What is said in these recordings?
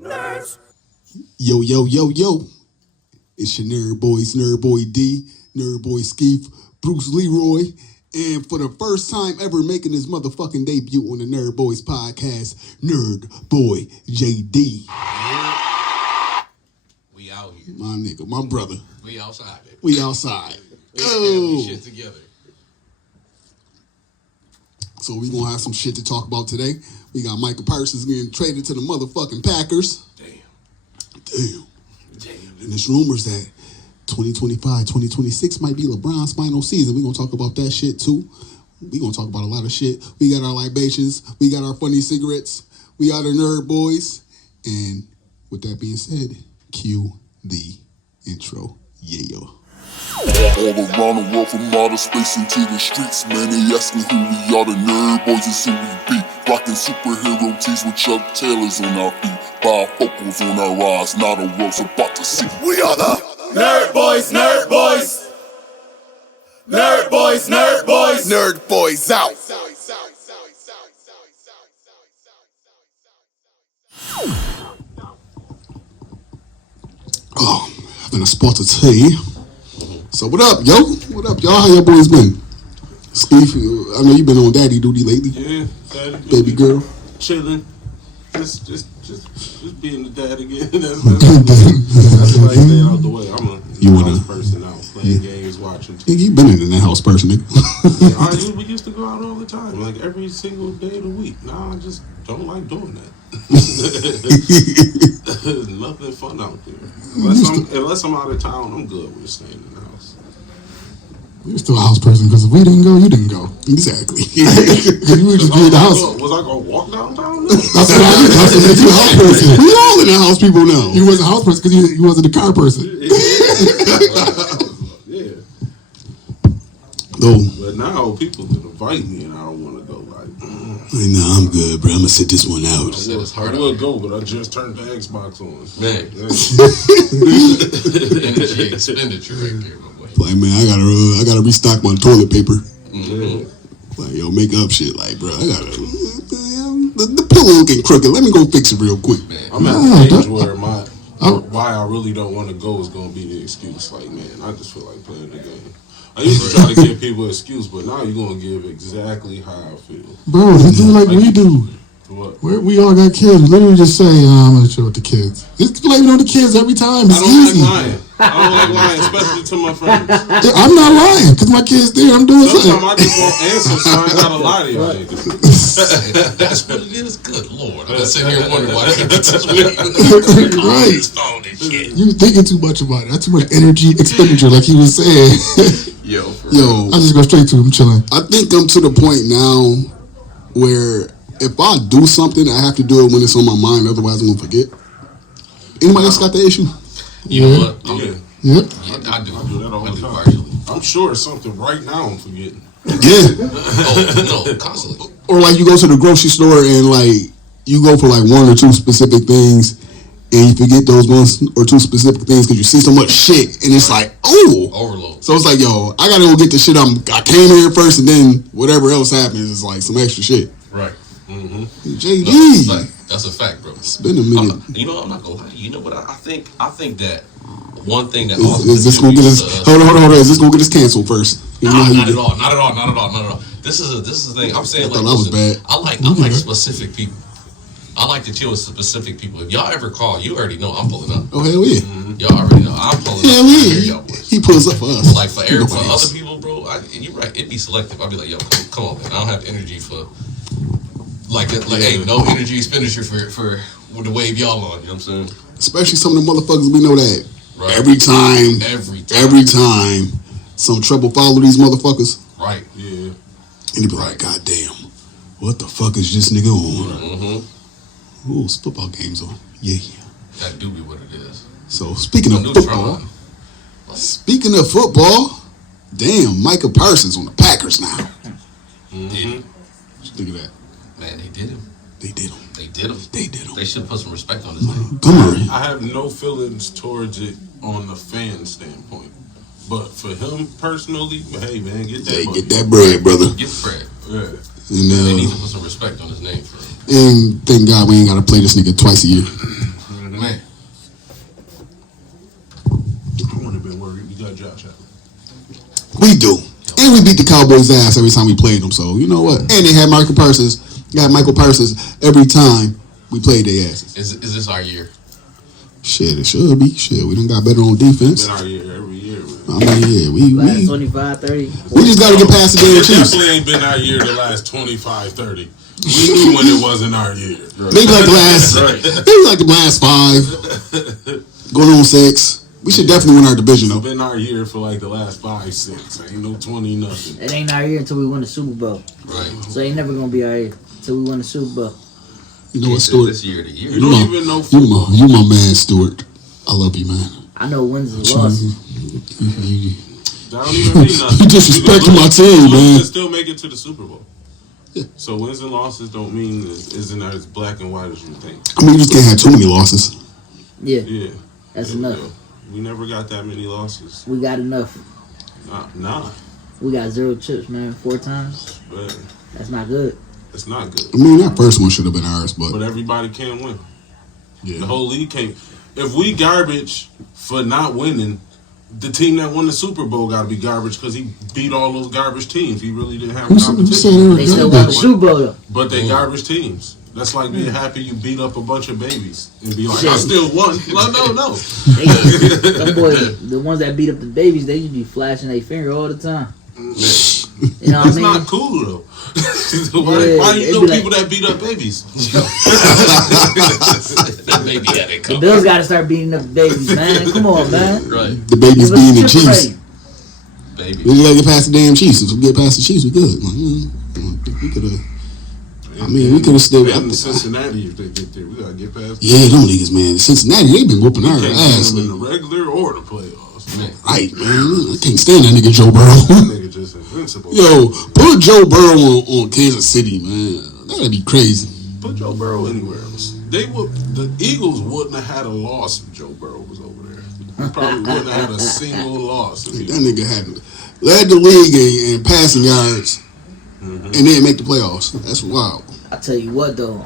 Nerds. Yo, yo, yo, yo. It's your nerd boys, Nerd Boy D, Nerd Boy Skeef, Bruce Leroy, and for the first time ever making his motherfucking debut on the Nerd Boys podcast, Nerd Boy JD. We out here. My nigga, my brother. We outside. We outside. Oh. Shit together. So we gonna have some shit to talk about today. We got Micah Parsons getting traded to the motherfucking Packers. Damn. And there's rumors that 2025, 2026 might be LeBron's final season. We're going to talk about that shit too. We're going to talk about a lot of shit. We got our libations. We got our funny cigarettes. We got our nerd boys. And with that being said, cue the intro. Yeah. All around the world, from outer space into the streets, man, they asking who we are, the nerd boys, and who we be. Rocking superhero tees with Chuck Taylors on our feet, bifocals on our eyes, now the world's about to see. We are the Nerd Boys, Nerd Boys. Nerd Boys, Nerd Boys. Nerd Boys out. Oh, having a spot to tea. So what up, yo? What up, y'all? How y'all boys been? Steve, I know you been on daddy duty lately. Yeah, daddy duty. Baby girl. Chilling. Just being the dad again. That's why I stay out the way. I'm a house person now, playing games, watching TV. Nigga, you been in that house person, nigga. We used to go out all the time, like every single day of the week. Now I just don't like doing that. There's nothing fun out there. Unless I'm out of town, I'm good with staying in the house. You're still a house person because if we didn't go, you didn't go. Exactly. You would just be in the house. Was I gonna walk downtown? No. That's what you a house person. We all in the house people now. You wasn't a house person because you wasn't a car person. Yeah. No. But now people can invite me and I don't want to go. Like, nah, I'm good, bro. I'm gonna sit this one out. I would go, but I just turned the Xbox on. Man. Energy expenditure right there, my boy. Like, man, I gotta restock my toilet paper. Mm-hmm. Like, yo, make up shit. Like, bro, I gotta. The pillow looking crooked. Let me go fix it real quick. Man, I'm at the age where why I really don't want to go is going to be the excuse. Like, man, I just feel like playing the game. I used to try to give people an excuse, but now you're going to give exactly how I feel. Bro, just do like we do. What? We all got kids. Literally just say, I'm going to chill with the kids. Just blaming on the kids every time. It's easy. I don't like lying, especially to my friends. I'm not lying, because my kid's there. I'm doing Sometimes something. I just won't answer, so I ain't got to lie to y'all niggas. That's what it is. Good Lord. I'm just sitting here wondering why they get this Right. his phone and shit. You thinking too much about it. That's too much energy expenditure, like he was saying. Yo, Yo, I just go straight to him, chilling. I think I'm to the point now where if I do something, I have to do it when it's on my mind. Otherwise, I'm gonna forget. Anybody else got that issue? You know what? Yep. Yeah, I do. I do that all the time. Partially. I'm sure it's something right now I'm forgetting. Yeah. Oh, no, constantly. Or like you go to the grocery store and like you go for like one or two specific things and you forget those ones or two specific things because you see so much shit and it's like, oh. Overload. So it's like, yo, I gotta go get the shit I came here first and then whatever else happens is like some extra shit. Right. Mm-hmm. JD. No, that's a fact, bro. It's been a minute. I'm not gonna lie. You know what? I think that one thing that Is this gonna get us? Hold on. Is this gonna get us canceled first? Not at all. This is the thing. I'm saying, like, was bad. I like specific people. I like to chill with specific people. If y'all ever call, you already know I'm pulling up. Oh hell yeah! Y'all already know I'm pulling Hell up. yeah! He pulls up for us. Like for other people, bro. You're right. It'd be selective. I'd be like, yo, come on, man. I don't have the energy for hey, no energy expenditure for the wave y'all on. You know what I'm saying? Especially some of the motherfuckers we know that right. every time some trouble follow these motherfuckers. Right. Yeah. And they be like, God damn, what the fuck is this nigga on? Mm-hmm. Ooh, it's football games on. Yeah. That do be what it is. So speaking of football, damn, Micah Parsons on the Packers now. Mm-hmm. What you think of that? Man, they did him. They did him. They should put some respect on his name. Come on. I have no feelings towards it on the fan standpoint. But for him personally, hey man, get that money. Get that bread, brother. Get the bread. Yeah. And, they need to put some respect on his name for him. And thank God we ain't got to play this nigga twice a year. We do. And we beat the Cowboys' ass every time we played them. So, you know what? And they had Michael Parsons. Got Michael Parsons every time we played their asses. Is this our year? Shit, it should be. Shit, we done got better on defense. Been our year every year, man. I mean, yeah, last 25, 30. we just got to get past the damn It Chiefs. definitely ain't been our year the last 25, 30. We knew when it wasn't our year. Maybe like the last, maybe like the last 5, going on 6. We should definitely win our division though. It's been our year for like the last 5, 6. Ain't no 20 nothing. It ain't our year until we win the Super Bowl. Right. So it ain't never gonna be our year until we win the Super Bowl. You know what, Stuart? This year, the year. You don't even know football. You my man, Stuart. I love you, man. I know wins and losses. That don't even mean nothing. You disrespecting my team, man. You can still make it to the Super Bowl. Yeah. So wins and losses don't mean isn't as black and white as you think. I mean, you just can't have too many losses. Yeah. Yeah. That's Yeah, enough. yeah. We never got that many losses. We got enough. Nah. We got 0 chips, man, 4 times. But That's not good. it's not good. I mean, that first one should have been ours, But but everybody can't win. yeah. The whole league can't. If we garbage for not winning, the team that won the Super Bowl got to be garbage because he beat all those garbage teams. He really didn't have Who said competition. They still won the Super Bowl, though. But they garbage teams. That's like being happy you beat up a bunch of babies and be like, Shit. I still won. Like, no. Them boys, the ones that beat up the babies, they just be flashing their finger all the time. You know what I That's mean? not cool though. why do you it'd know be people that beat up babies? That baby had it The covered. Bills got to start beating up the babies, man. Come on, man. Right. The babies Give us being a the chip Chiefs. rating. Baby. We gotta get past the damn Chiefs. If we get past the Chiefs, we good. We could have. I mean, we could have still. And Cincinnati, if they get there, we gotta get past. Yeah, them niggas, man. Cincinnati, they been whooping our Can't ass. them in the Man. regular or the playoffs. Man, Right, man. I can't stand that nigga Joe Burrow. that nigga just invincible. Yo, put Joe Burrow on Kansas City, man. That'd be crazy. Put Joe Burrow anywhere else. The Eagles wouldn't have had a loss if Joe Burrow was over there. They probably wouldn't have had a single loss. If he That nigga had led the league in passing yards and didn't make the playoffs. That's wild. I tell you what, though,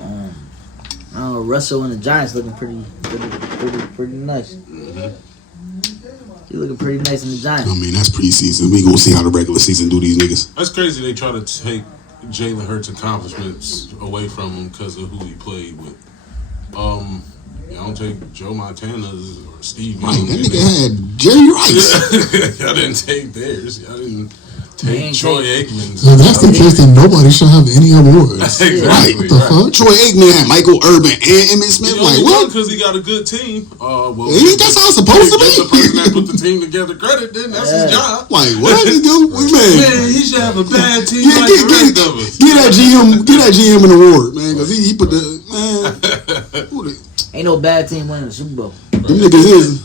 Russell and the Giants looking pretty nice. He looking pretty nice in the Giants. I mean, that's preseason. We gonna see how the regular season do these niggas. That's crazy. They try to take Jalen Hurts' accomplishments away from him because of who he played with. I don't take Joe Montana's or Steve Right, Young. that nigga had Jerry Rice. Y'all didn't take theirs. Y'all didn't They take ain't Troy take- Aikman's. If that's the case, then nobody should have any awards. Exactly. Right. What the fuck? Troy Aikman had Michael Urban and Emmitt Smith. He Like, only won what? because he got a good team. Well, That's how it's supposed to give the be. person that put the team together credit, then that's his job. Like, what did he do? What Man, man? he should have a bad team Get, like get, the rest of us. get that GM an award, man, because he put the man. Who the, Ain't no bad team winning the Super Bowl. them niggas is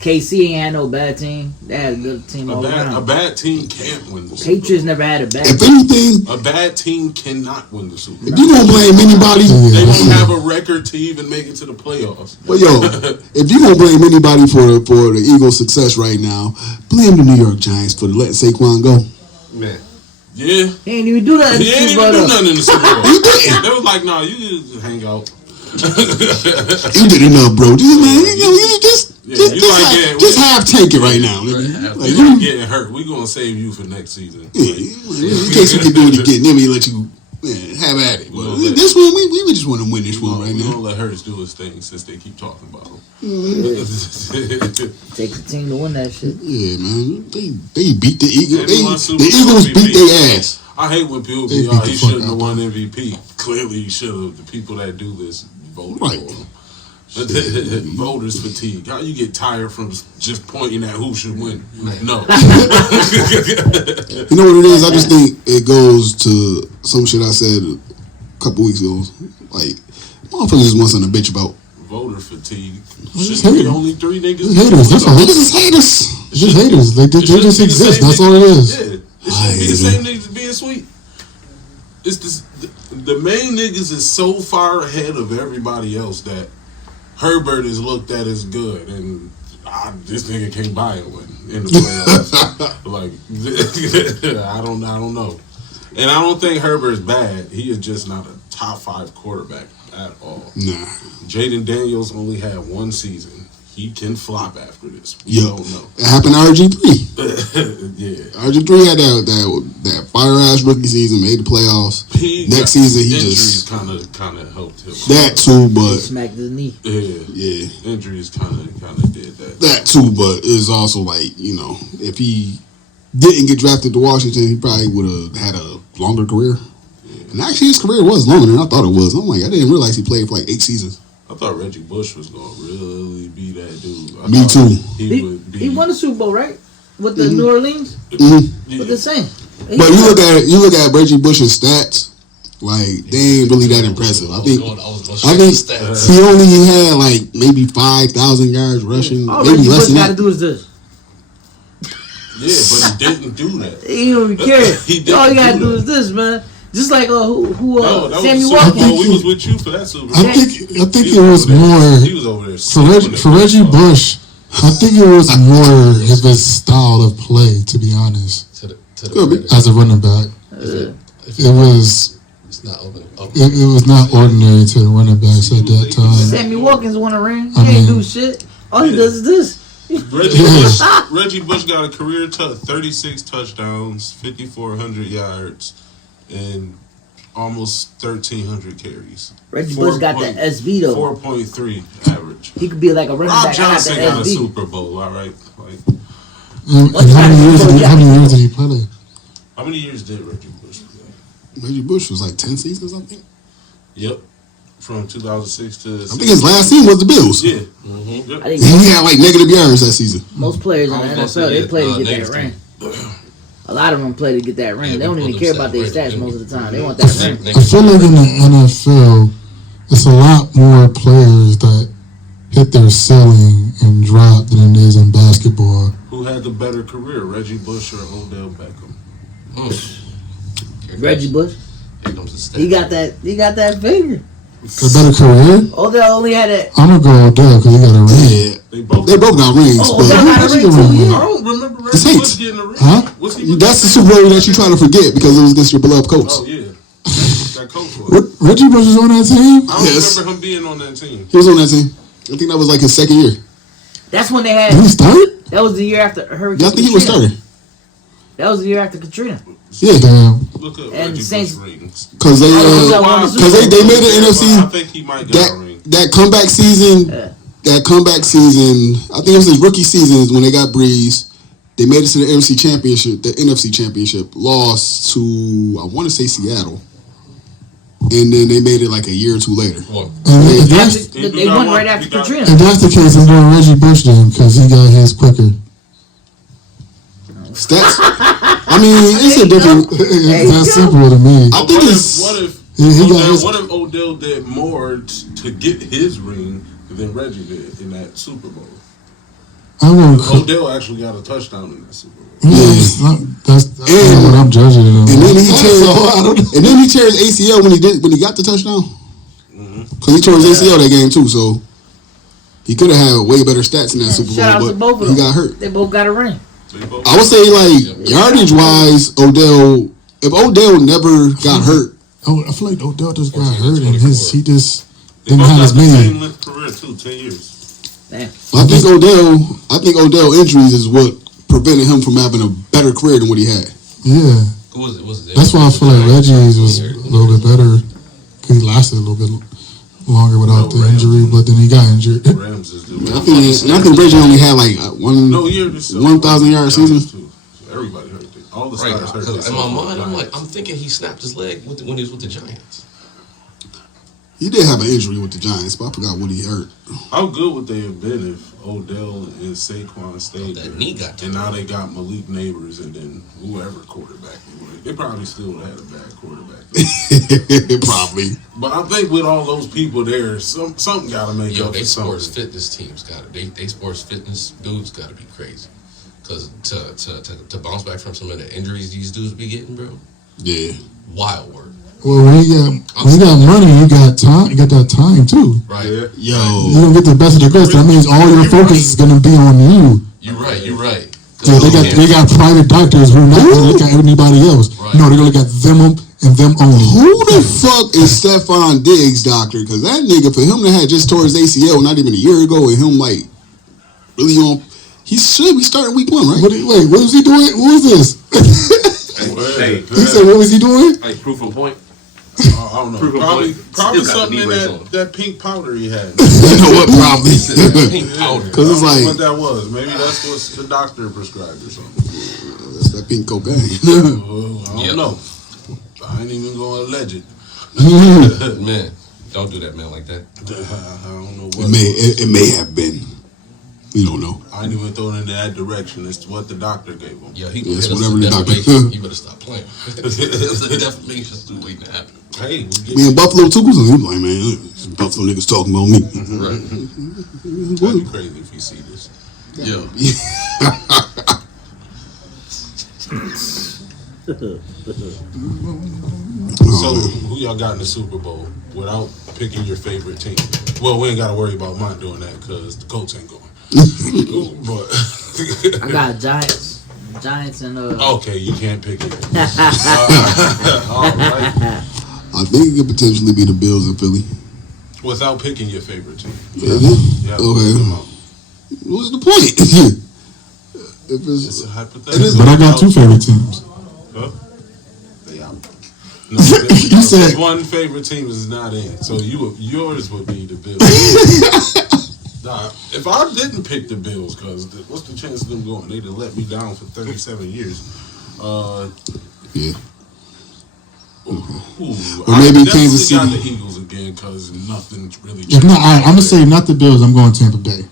KC ain't had no bad team. They had a good team all A around. bad team can't win the Super Patriots never had a bad if team. anything, Bowl. A bad team cannot win the Super Bowl. if you gonna blame anybody, They won't have a record to even make it to the playoffs. but yo, if you gonna blame anybody for the Eagles' success right now, blame the New York Giants for letting Saquon go. Man. Yeah. He ain't even do that in He the ain't Super even Bowl. do though. nothing in the Super Bowl. He didn't. They was like, nah, you just hang out. You did enough, bro. Just man, just have take it right now. Nigga. Like, You ain't getting hurt. We gonna save you for next season. yeah, in case you can do it again, then we let you have at it. But this one, we just want to win this one right We now. gonna let Hurts do his thing since they keep talking about him. Takes a team to win that shit. Yeah, man. They beat the Eagles. They won Super The Bowl Eagles MVP. beat their ass. I hate when people They be, beat the he fuck shouldn't have out won MVP. Clearly, he should have. The people that do this voted Right. for him. Voters fatigue. How you get tired from just pointing at who should win? No. You know what it is? I just think it goes to some shit I said a couple weeks ago. Like, motherfuckers just want something to bitch about. Voter fatigue. just Should be haters. only 3 niggas. Just haters. That's all. Niggas is haters. It's just haters. They It just shouldn't be the exist. same That's all it is. Yeah. It I should be hate the it. same niggas being sweet. It's this, the main niggas is so far ahead of everybody else that Herbert is looked at as good, and this nigga can't buy a win in the playoffs. Like, I don't know, and I don't think Herbert's bad. He is just not a top 5 quarterback at all. Nah. Jaden Daniels only had 1 season. he can flop after this. We Yeah, don't know. it happened to RG3. Yeah. RG3 had that fire ass rookie season, made the playoffs. Next season, he injuries just kind of helped him. that too, He but smacked his knee. yeah, injuries kind of did that. that too. But it's also like, you know, if he didn't get drafted to Washington, he probably would have had a longer career. And actually, his career was longer than I thought it was. I'm like, I didn't realize he played for like 8 seasons. I thought Reggie Bush was gonna really be that dude. I Me thought too. He would be. He won a Super Bowl, right? With the New Orleans, Mm-hmm. with the Saints. But you look at Reggie Bush's stats, like they ain't really that impressive. I think he only had like maybe 5,000 yards rushing, All maybe Reggie less Bush than got to that. do is this. Yeah, but he didn't do that. He don't even care. He didn't All you got to do do is this, man. Just like who No, that Sammy was Watkins. Super Bowl. We was with you for that Super Bowl. I think He it was over there. more He was over there for Reggie Bush. I think it was more of his style of play, to be honest, as a running back. It was. It's not open. It was not ordinary to running backs at that time. Sammy Watkins won a ring. I He ain't mean- do shit. All he does is this. Reggie Bush got a career 36 touchdowns, 5,400 yards, and almost 1,300 carries. Reggie Bush got the SV though. 4.3 average. He could be like a running Rob back. I got the Johnson got a SV. Super Bowl, all right. Like, And how many years did he play? how many years did Reggie Bush play? Reggie Bush was like 10 seasons, I think. Yep, from 2006 to. I think his last season was the Bills. Yeah. I think He had like negative yards that season. most players in the I was gonna NFL say, they play to get Navy that ring. A lot of them play to get that ring. They don't even care about their stats most of the time. They want that ring. I feel like in the NFL, it's a lot more players that hit their ceiling and drop than it is in basketball. Who had the better career, Reggie Bush or Odell Beckham? Reggie Bush. Here comes the stats. He got that. He got that finger. A better career? Odell only had it. I'm gonna go Odell because he got a ring. Yeah, They both got rings, Oh, but Odell got a ring too. I Yeah. don't remember The Reggie Saints. Bush getting a ring. Huh? What's he that's the Super Bowl that you trying to forget because it was against your beloved Colts. Oh yeah, that coach was. Reggie Bush was on that team? I don't Yes. remember him being on that team. He was on that team. I think that was like his second year. That's when they Did he had. start? That was the year after Hurricane. Yeah, I think he was Katrina. starting. That was the year after Katrina. Yeah, Damn. Look up And Reggie Saints- Bush rings. because they made the I NFC think he might get a ring. that comeback season. Yeah. That comeback season, I think it was his rookie seasons when they got Breeze. They made it to the NFC Championship, the NFC Championship, lost to, I want to say Seattle. And then they made it like a year or two later. And if that's, They won right after Katrina. if that's the case, I'm going Reggie Bush then because he got his quicker. Stats. I mean, it's a different. It's that simple to me. I think it's. What if Odell did more to get his ring than Reggie did in that Super Bowl? I'm going Odell actually got a touchdown in that Super Bowl. That's not what I'm judging it on. And then he tear his ACL when he got the touchdown. Because he tore his ACL that game too, so he could have had way better stats in that Super Shout out Bowl, to but both of he them. got hurt. They both got a ring. I would say like yardage wise, Odell. If Odell never got hurt, I feel like Odell just got hurt and he just They didn't both have got as the many. same length career too, 10 years. Damn. I think Odell injuries is what prevented him from having a better career than what he had. Yeah. Who was it? That's why I feel like Reggie's was a little bit better because he lasted a little bit longer without the injury, but then he got injured. Rams is doing. I think Reggie only had like one 1,000 yard season. Everybody hurt it. All the Right, stars hurt. because in my mind, I'm thinking he snapped his leg when he was with the Giants. He did have an injury with the Giants, but I forgot what he hurt. How good would they have been if Odell and Saquon stayed That there? knee got And now they got Malik Neighbors and then whoever quarterback they were. They probably still had a bad quarterback. Probably. But I think with all those people there, something got to make Yo, up they for sports something. fitness teams got it. They sports fitness dudes got to be crazy. Because to bounce back from some of the injuries these dudes be getting, bro, Yeah. wild work. Well, when you got money, you got time. You got that time too. Right. Yeah. You Yo. don't get the best of the best. That means all your focus is gonna be on you. You're right. So they got private doctors who not gonna look at anybody else. Right. No, they're gonna look at them and them only. Who the fuck is Stephon Diggs' doctor? Because that nigga, for him to have just tore his ACL not even a year ago, and him like really on. He should be starting week 1, right? Wait, what was he doing? What was this? Hey, He said, what was he doing? like proof of point. I don't know. Proof of Probably point. Still got something the in knee brace that pink powder he had. You know what? Probably. Pink powder. Because it's I don't know like, what that was. Maybe that's what the doctor prescribed or something. that's that pink cocaine. I don't know. I ain't even gonna allege it. Man, don't do that, man, like that. I don't know what It may have been. We don't know. I ain't even thrown in that direction. It's what the doctor gave him. Yeah, he Yes, hit us whatever with the doctor- defamation. You better stop playing. It's a defamation suit waiting to happen. Hey, Me in Buffalo too, and he like, man, some Buffalo niggas talking about me. Right. that'd be crazy if you see this. Yeah. So, who y'all got in the Super Bowl without picking your favorite team? Well, we ain't got to worry about mine doing that because the Colts ain't going. But I got Giants. Giants and okay, you can't pick it. All right. I think it could potentially be the Bills in Philly. Without picking your favorite team. Yeah. Yeah. Okay. What's the point? If It's it's a hypothetical. But I got 2 favorite teams. Huh? Yeah. No, You said- one favorite team is not in, so yours would be the Bills. Nah, if I didn't pick the Bills, because what's the chance of them going? They'd have let me down for 37 years. yeah. Ooh, Or maybe I Kansas definitely got City. the Eagles again because nothing's really. If not, I'm gonna say not the Bills. I'm going Tampa Bay.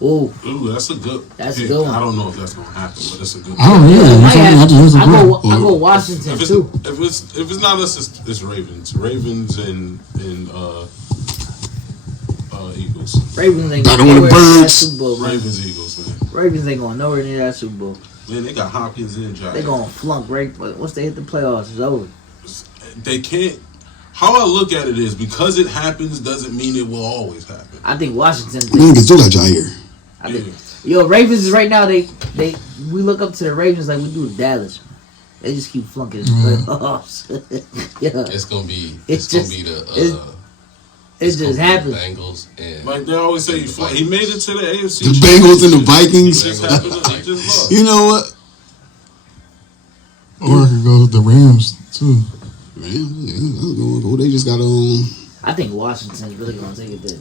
Ooh, Ooh, that's a good. That's a pick. good one. I don't know if that's gonna happen, but it's a good. I don't know. I, I just use a I word. go Washington If too. it's not us, it's Ravens. Ravens and Eagles. Ravens ain't Got going on the nowhere near that birds. Super Bowl, man. Ravens, Eagles, man. Ravens ain't going nowhere near that Super Bowl. Man, they got Hopkins and Giants. They gonna flunk right, but once they hit the playoffs, it's over. They can't. How I look at it is because it happens doesn't mean it will always happen. I think Washington. I mean, still got Jair. I think, yo, Ravens is right now. We look up to the Ravens like we do with Dallas. They just keep flunking the playoffs. Yeah, It's gonna be. It's It's, gonna just- be the. it it's just gonna be happened. the Bengals and. Like they always say, he made it to the AFC. The Bengals and the It Vikings. just happened. He just lost. You know what? Or I could go with the Rams too. Man, yeah, that's going. Oh, they just got I think Washington's really gonna take it there.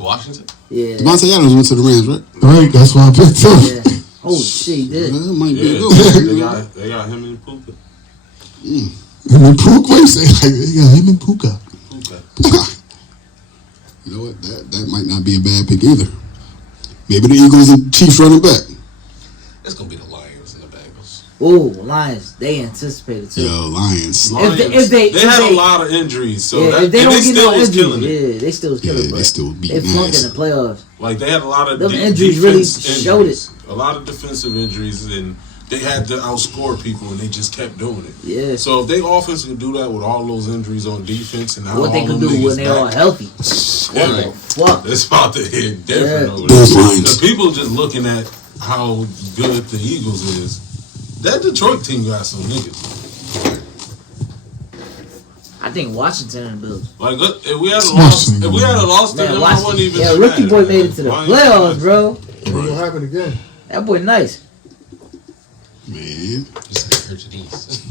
Washington. Yeah, Devontae Adams went to the Rams, right? Right, that's why I picked him. yeah. Holy shit, he did. That might be a Yeah, good one. they got him and Puka. And then Puka, what you say? Like, they got him and Puka. You know what? That might not be a bad pick either. Maybe the Eagles and Chiefs running back. It's gonna be the Lions and the Bengals. Ooh, Lions. They anticipated too. Yo, Lions. If they had they- a lot of injuries, so Yeah, that, if they and don't they get still no was killing it. injuries, yeah, they still was killing. Yeah, but they still they beating flunked in ass. the playoffs. Like they had a lot of Them injuries really showed injuries. A lot of defensive injuries, and they had to outscore people, and they just kept doing it. Yeah. So if they offense could do that with all those injuries on defense, and now What they all can them do when niggas they all back, healthy. yeah, What the fuck? it's about to hit different Yeah. over Those there. Lions. The people just looking at how good the Eagles is. That Detroit team got some niggas. I think Washington and the Bills. Like look, if we had a Washington. lost, if we had a lost to Man, them, I wouldn't even. yeah, be Rookie mad. Boy made it to the Why- playoffs, bro. It will happen again. That boy nice. Man. You said Hercules.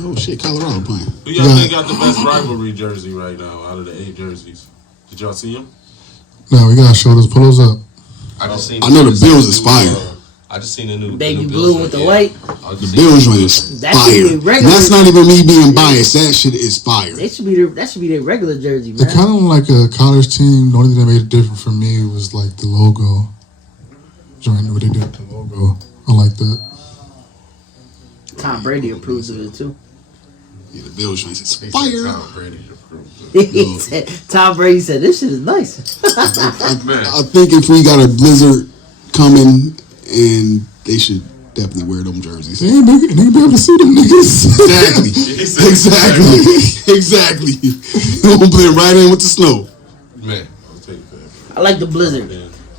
Oh shit, Colorado playing. Who y'all think got the best rivalry jersey right now out of the 8 jerseys? Did y'all see him? No, we gotta show those. Pull those up. I just seen. I know the just seen Bills the is new, fire. I just seen the new Baby the new blue Bills with the joint, white. I The just Bills seen- joint is That should be fire. regular. That's not even me being biased. That shit is fire. They should be that should be their regular jersey, They're man. kind of like a college team. The only thing that made it different for me was like the logo. Joining what they did with the logo. I like that. Tom Brady approves of it too. Yeah, the Bills joint is They said fire. Tom Brady approved it. He said, Tom Brady said, "This shit is nice." Man, I think if we got a blizzard coming, and they should definitely wear them jerseys. They ain't be able to see them niggas. Exactly. Exactly. We're gonna blend right in with the snow. man. I'll take that. I like the blizzard.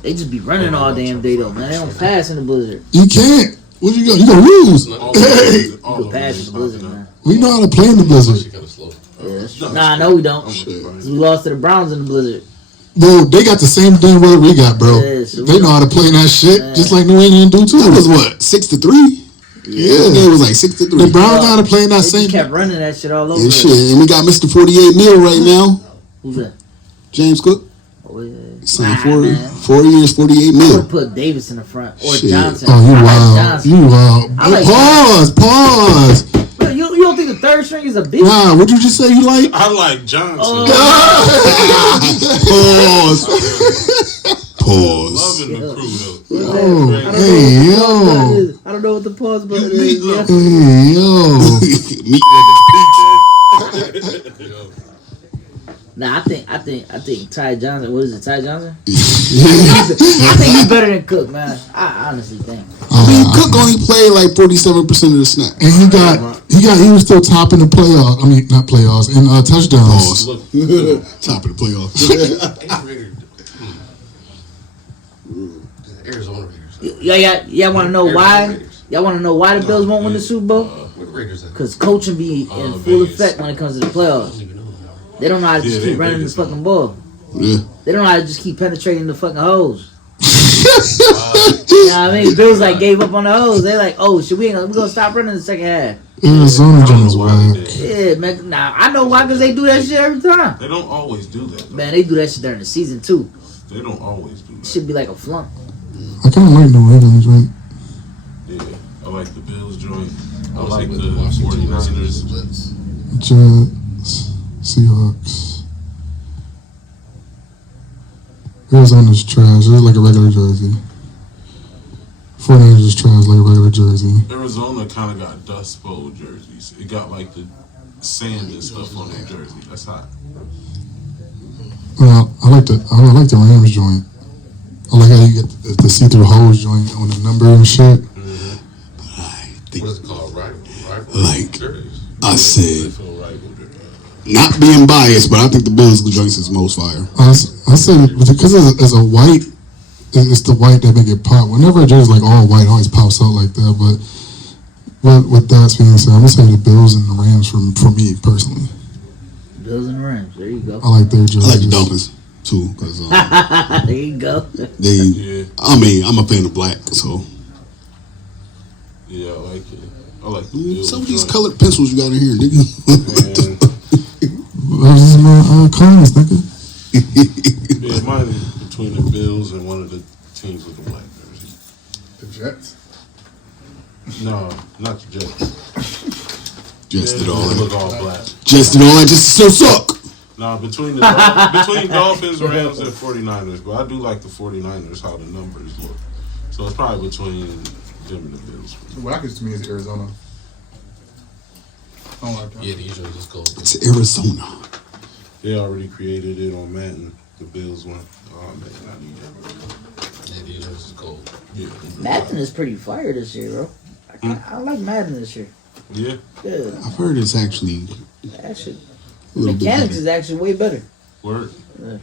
They just be running all damn day though, man. They don't pass in the blizzard. You can't. What you go? You gonna lose. All Hey, all You of can pass them in the blizzard, popping man. we know how to play in the She blizzard. kind of slow. Yeah, nah, no, we don't. Shit. 'Cause we lost to the Browns in the blizzard. Well, they got the same damn weather we got, bro. Yeah, so they know how to play that shit, just like New England do too. That was what, 6-3? Yeah, it was like 6-3. The Browns got to play in that same. They kept running that shit all over. And shit, and we got Mr. 48 mil right now. Who's that? James Cook. Oh, yeah. Signed 4 years, 48 I mil. would put Davis in the front or Shit. Johnson. Oh, you I like wild. Johnson. You wild. I like Pause. Bro, you don't think the third string is a bitch? Nah, what'd you just say you like? I like Johnson. Pause. Pause. Loving the crew though. Oh, hey, yo. I don't know what the pause button is. Meatloaf. Hey, yo. Nah, I think Ty Johnson. What is it, Ty Johnson? I think he's better than Cook, man. I honestly think. I mean, Cook only played like 47% of the snap. And he was still top in the playoffs. I mean, not playoffs, in touchdowns. Top of the playoffs. Arizona Raiders. Y'all want to know why? Y'all want to know why the Bills won't win the Super Bowl? Where the Raiders at? Because coaching be in full effect when it comes to the playoffs. They don't know how to just keep running the fucking ball. Yeah. They don't know how to just keep penetrating the fucking holes. You know what I mean? Bills like gave up on the holes. They like, oh shit, we're gonna stop running in the second half. Arizona Jones wild. Yeah, man. Nah, I know why, because they do that shit every time. They don't always do that. Though. Man, they do that shit during the season too. They don't always do that. Should be like a flunk. I kind of like New England joint. Yeah, I like the Bills joint. I was like thinking the with the 49ers. Jets, Seahawks. Arizona's trash. It's like a regular jersey. 49ers is trash like a regular jersey. Arizona kind of got Dust Bowl jerseys. It got like the sand and stuff on their jersey. That's hot. I like the Rams joint. I like how you get the see-through holes joint on the number and shit. What is it called? Right? Like I said, not being biased, but I think the Bills joints is most fire. I say because it's a white, it's the white that make it pop. Whenever a jersey's like all white, it always pops out like that. But with that being said, I'm gonna say the Bills and the Rams for me personally. Bills and Rams. There you go. I like their jerseys. I like the Dolphins too, because There you go. I mean, I'm a fan of black, so. Yeah, I like it. I like the Bills Some of these joint. colored pencils you got in here, nigga. And, Those are my clones, nigga. yeah, mine is between the Bills and one of the teams with the black jersey. The Jets. No, not the Jets. Just did all They that. look all black. Just did all that. Just still suck. No, between Dolphins, Rams, and 49ers. But I do like the 49ers, how the numbers look. So it's probably between them and the Bills. The blackest to me is Arizona. I don't like that. Yeah, the usual just gold. It's Arizona. They already created it on Madden. The Bills one. Oh, man, I need that. Yeah, the usual just gold. Yeah. Madden is pretty fire this year, bro. I like Madden this year. Yeah. Yeah, I've heard it's actually actually, a little bit mechanics better. is actually way better. Word. Yeah.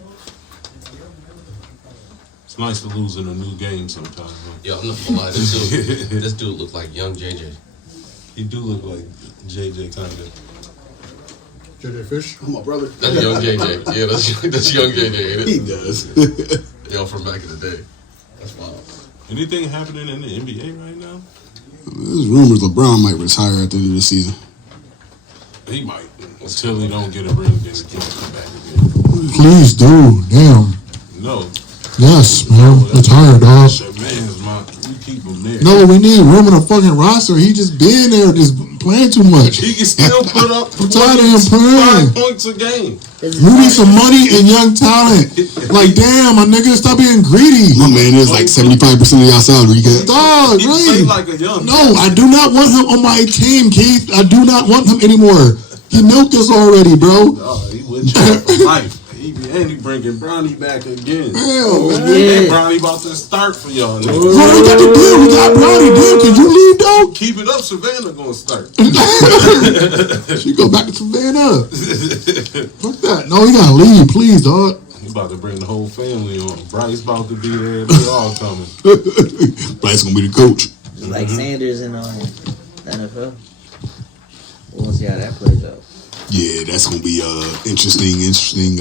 It's nice to lose in a new game sometimes. Huh? Yo, I'm not gonna lie. This dude looked like young JJ. He do look like JJ kind of. JJ Fish. Oh, my brother. That's young JJ. Yeah, that's young JJ. Ain't He it? does. Yo, from back in the day. That's wild. Anything happening in the NBA right now? There's rumors LeBron might retire at the end of the season. He might. Until he don't get a ring again, he can't come back again. Please do. Damn. No. Yes, man. Retire, dog. That man's my. We keep him there. No, we need room in the fucking roster. He just been there, just playing too much. He can still put up I'm tired of him playing. 5 points a game. You need some money and young talent. Like, damn, my nigga, stop being greedy. My man is like 75% of y'all salary. Dog, He right? played like a young. No, I do not want him on my team, Keith. I do not want him anymore. He milked us already, bro. Oh, he with you for life. And he bringing Bronny back again. Hell, man. And Bronny about to start for y'all. Bro, we got the deal. We got Brownie. Damn, can you leave, dog? Keep it up, Savannah gonna start. She go back to Savannah. Fuck that. No, he gotta leave, please, dog. He about to bring the whole family on. Bryce about to be there. They all coming. Bryce gonna be the coach. It's like Sanders in the NFL. We'll see how that plays out. Yeah, that's gonna be interesting.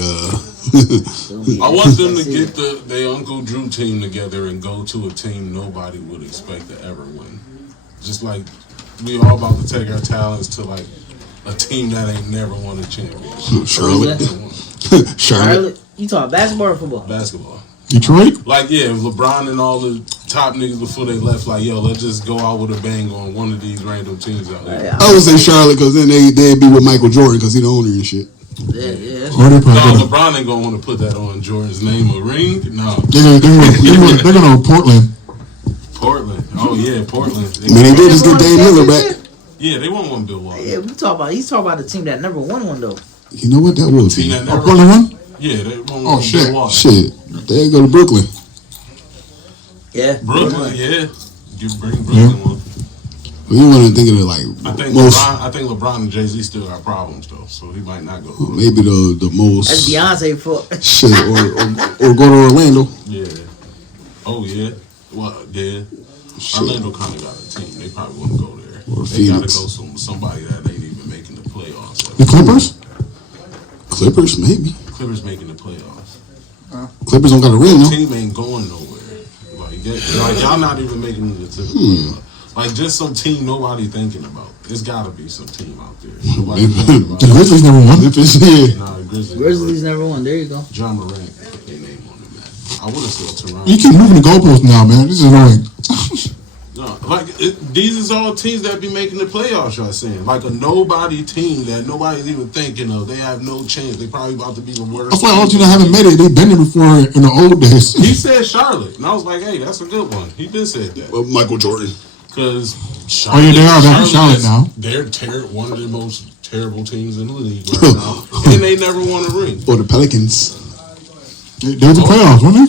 I want them to get their Uncle Drew team together and go to a team nobody would expect to ever win. Just like we all about to take our talents to like a team that ain't never won a championship. Charlotte. Charlotte. You talking basketball or football? Basketball. Detroit? Like, yeah, if LeBron and all the top niggas before they left, like, yo, let's just go out with a bang on one of these random teams out there. I would say Charlotte because then they'd be with Michael Jordan because he's the owner and shit. Yeah. Or they No, probably LeBron ain't gonna want to put that on Jordan's name. A ring? No. they're gonna go Portland. Portland. Oh, yeah, Portland. I mean, they did just get Dame Miller back. Yeah, they won't want Milwaukee. Yeah, he's talking about the team that never won one though. You know what? That would Team be. that never, Portland won? yeah, they won't Oh, want shit. Milwaukee. Shit. They go to Brooklyn. Yeah. Brooklyn, yeah. You bring Brooklyn one. Well, you want to think of it like I think most. LeBron and Jay-Z still got problems though, so he might not go. Maybe the most. That's Beyonce fault. Shit, or go to Orlando. Yeah. Oh yeah. Well, yeah. Shit. Orlando kind of got a team. They probably wouldn't go there. Or They gotta Phoenix. go somebody that ain't even making the playoffs. The Clippers? Clippers, maybe. Clippers making the playoffs. Clippers don't got a ring, The no. team ain't going nowhere. Like y'all not even making it to the playoffs. Like just some team nobody thinking about. There's gotta be some team out there. Nobody thinking about. The Grizzlies never won. Yeah. Nah, the Grizzlies. Grizzlies never won. There you go. John Morant put their name on the map. I would have said Toronto. You keep moving the goalposts now, man. This is annoying. No, these is all teams that be making the playoffs. Y'all saying like a nobody team that nobody's even thinking of. They have no chance. They probably about to be the worst. That's why all teams that haven't made it, they've been there before in the old days. He said Charlotte, and I was like, hey, that's a good one. He did say that Michael Jordan. because Oh, yeah, they are back in Charlotte now. They're one of the most terrible teams in the league right now, and they never won a ring. Or the Pelicans. They was the playoffs, weren't they?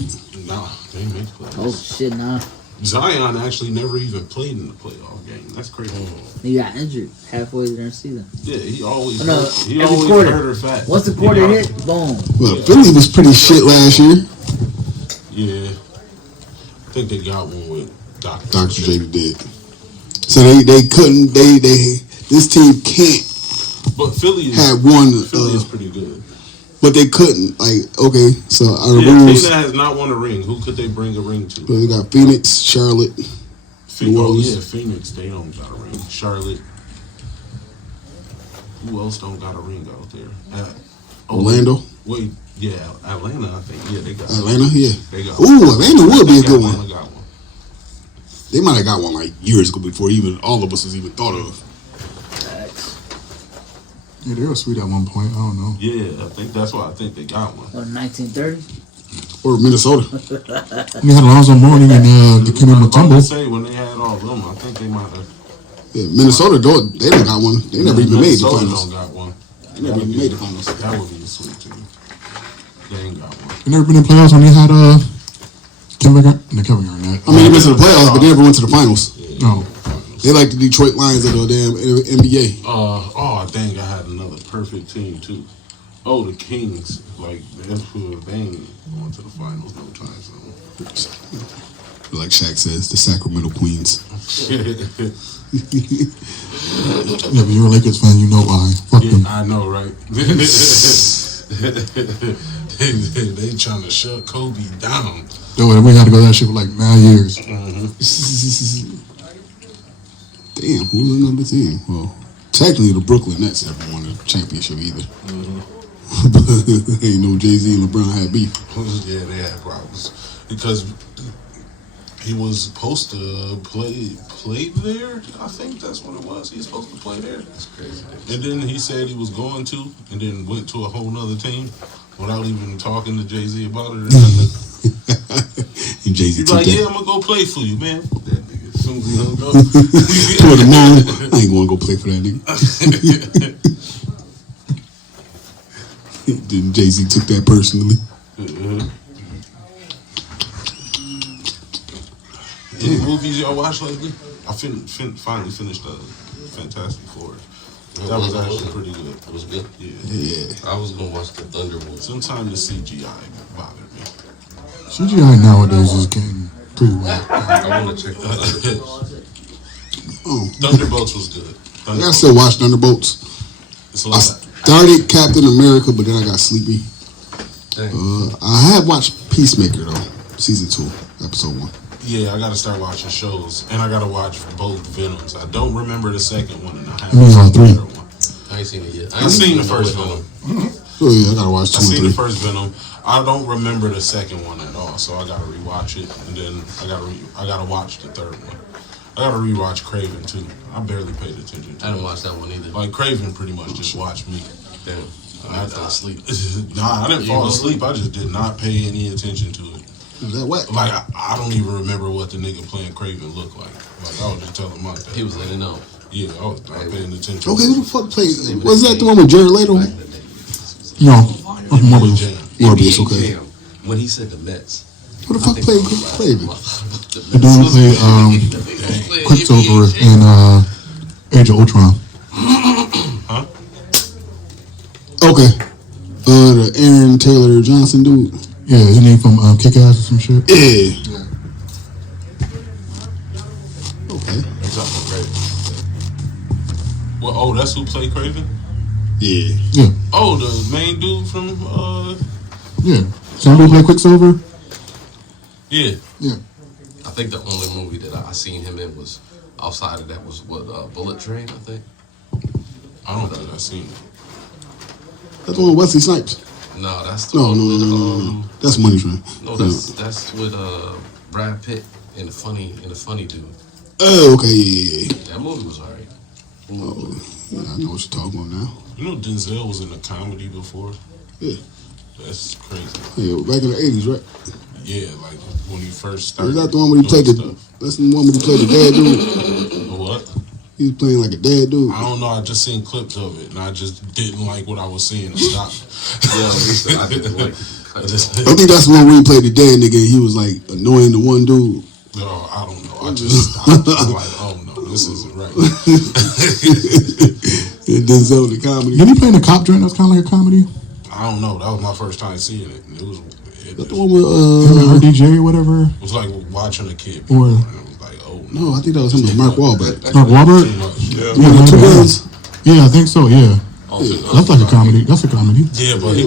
Nah, they didn't make the Oh playoffs. shit, nah. Zion actually never even played in the playoff game. That's crazy. He got injured halfway during the season. Yeah, he always No, hurt. He every always quarter. hurt or fat. Once the He quarter got- hit, boom. Well, Philly was pretty shit last year. Yeah, I think they got one with Dr. J did. So they couldn't. This team can't But Philly is have one. Philly is pretty good. But they couldn't. Like, okay, so our Yeah, a team rules. that has not won a ring. Who could they bring a ring to? We got Phoenix, Charlotte. New Orleans. Yeah, Phoenix. They don't got a ring. Charlotte. Who else don't got a ring out there? Orlando. Wait, yeah, Atlanta. I think. Yeah, they got Atlanta, yeah. They got. Ooh, Atlanta would be a good one. Atlanta got one. They might have got one like years ago before even all of us was even thought of. Yeah, they were sweet at one point. I don't know. Yeah, I think that's why I think they got one. What, 1930? Or Minnesota. We had Alonzo Mourning and Dikembe I was about to Mutombo. say when they had all of them, I think they might have. Yeah, Minnesota, they don't got one. They never even made the Minnesota finals. don't got one. They never even made the finals. That would be a sweet team. They ain't got one. They never been in playoffs when they had Kevin Garnett. I mean, they went to the playoffs, but they never went to the finals. No. They like the Detroit Lions of the damn NBA. Oh, dang, I had another perfect team, too. Oh, the Kings. Like, they ain't going to the finals no time soon. Like Shaq says, the Sacramento Queens. Yeah, but you're a Lakers fan, you know why. Fuck them. I know, right? they trying to shut Kobe down. Dude, we had to go that shit for like 9 years. Damn, who's the number 10? Well, technically the Brooklyn Nets never won a championship either. But ain't no Jay-Z and LeBron had beef. Yeah, they had problems. Because he was supposed to play there. I think that's what it was. He was supposed to play there. That's crazy. And then he said he was going to, and then went to a whole nother team without even talking to Jay-Z about it or nothing. And Jay-Z He's took like, that yeah, I'm going to go play for you, man. That nigga, as soon as he hung up. toward the moon. I ain't going to go play for that nigga. Then Jay-Z took that personally. Any movies y'all watched lately? I finally finished Fantastic Four. That was actually pretty good. It was good. Yeah. I was gonna watch the Thunderbolts. Sometimes the CGI bothered me. CGI nowadays is getting pretty weird. I want to check the Thunderbolts. Oh, Thunderbolts was good. I still watch Thunderbolts. It's a lot. Started Captain America, but then I got sleepy. Dang. I have watched Peacemaker though, season 2, episode 1. Yeah, I gotta start watching shows, and I gotta watch both Venoms. I don't remember the second one, and I mean, haven't seen the 3. third one. I ain't seen it yet. I seen the first Venom. Oh yeah, I gotta watch 2 I and seen 3. the first Venom. I don't remember the second one at all, so I gotta rewatch it, and then I gotta watch the third one. I gotta rewatch Craven too. I barely paid attention to I it. didn't watch that one either. Like Craven pretty much just watched me. Damn. I fell asleep. Nah, I didn't You fall go asleep. I just did not pay any attention to it. Is that whack? Like I don't even remember what the nigga playing Craven looked like. Like I was just telling my dad. He was letting know. Yeah, I was not paying attention. Okay, who the fuck played? Was that the one with Jared Leto? No, Morbius. Morbius, okay. Damn. When he said the Mets. Who the fuck played Craven? The dude who played Quicksilver in Age of Ultron. Huh? Okay. The Aaron Taylor Johnson dude. Yeah, his name from Kick-Ass or some shit. Yeah. Okay. I'm talking about Craven. Well, oh, that's who played Craven? Yeah. Yeah, Oh, the main dude from yeah. Same dude play Quicksilver. yeah. Yeah. I think the only movie that I seen him in was outside of that was Bullet Train, I think. I don't think I seen it. That's the one with Wesley Snipes. No, that's the No, one no, with, no, no, no, no. That's Money Train. No, that's with Brad Pitt and the funny dude. Oh, okay, yeah. That movie was alright. Oh, yeah, I know what you're talking about now. You know Denzel was in a comedy before? Yeah. That's crazy. Yeah, back in the 80s, right? Yeah, like when he first started. Is that the one where he played the? stuff. That's the one where he played the dad dude. What? He was playing like a dad dude. I don't know. I just seen clips of it, and I just didn't like what I was seeing. And stopped. Yeah, I didn't like I think that's the one where he played the dad nigga. And he was like annoying the one dude. No, I don't know. I just stopped. I'm like, oh no, this isn't right. And Denzel the comedy. Didn't he play in a cop joint that's kind of like a comedy? I don't know. That was my first time seeing it. And it was. That's the one with Him and RDJ or whatever. It was like watching a kid. Or- And it was like, oh no. No, I think that was him with Mark Wahlberg. Mark Wahlberg? Too much. Yeah, the two guns. Yeah, I think so. Yeah, that's like a comedy. That's a comedy. Yeah, but he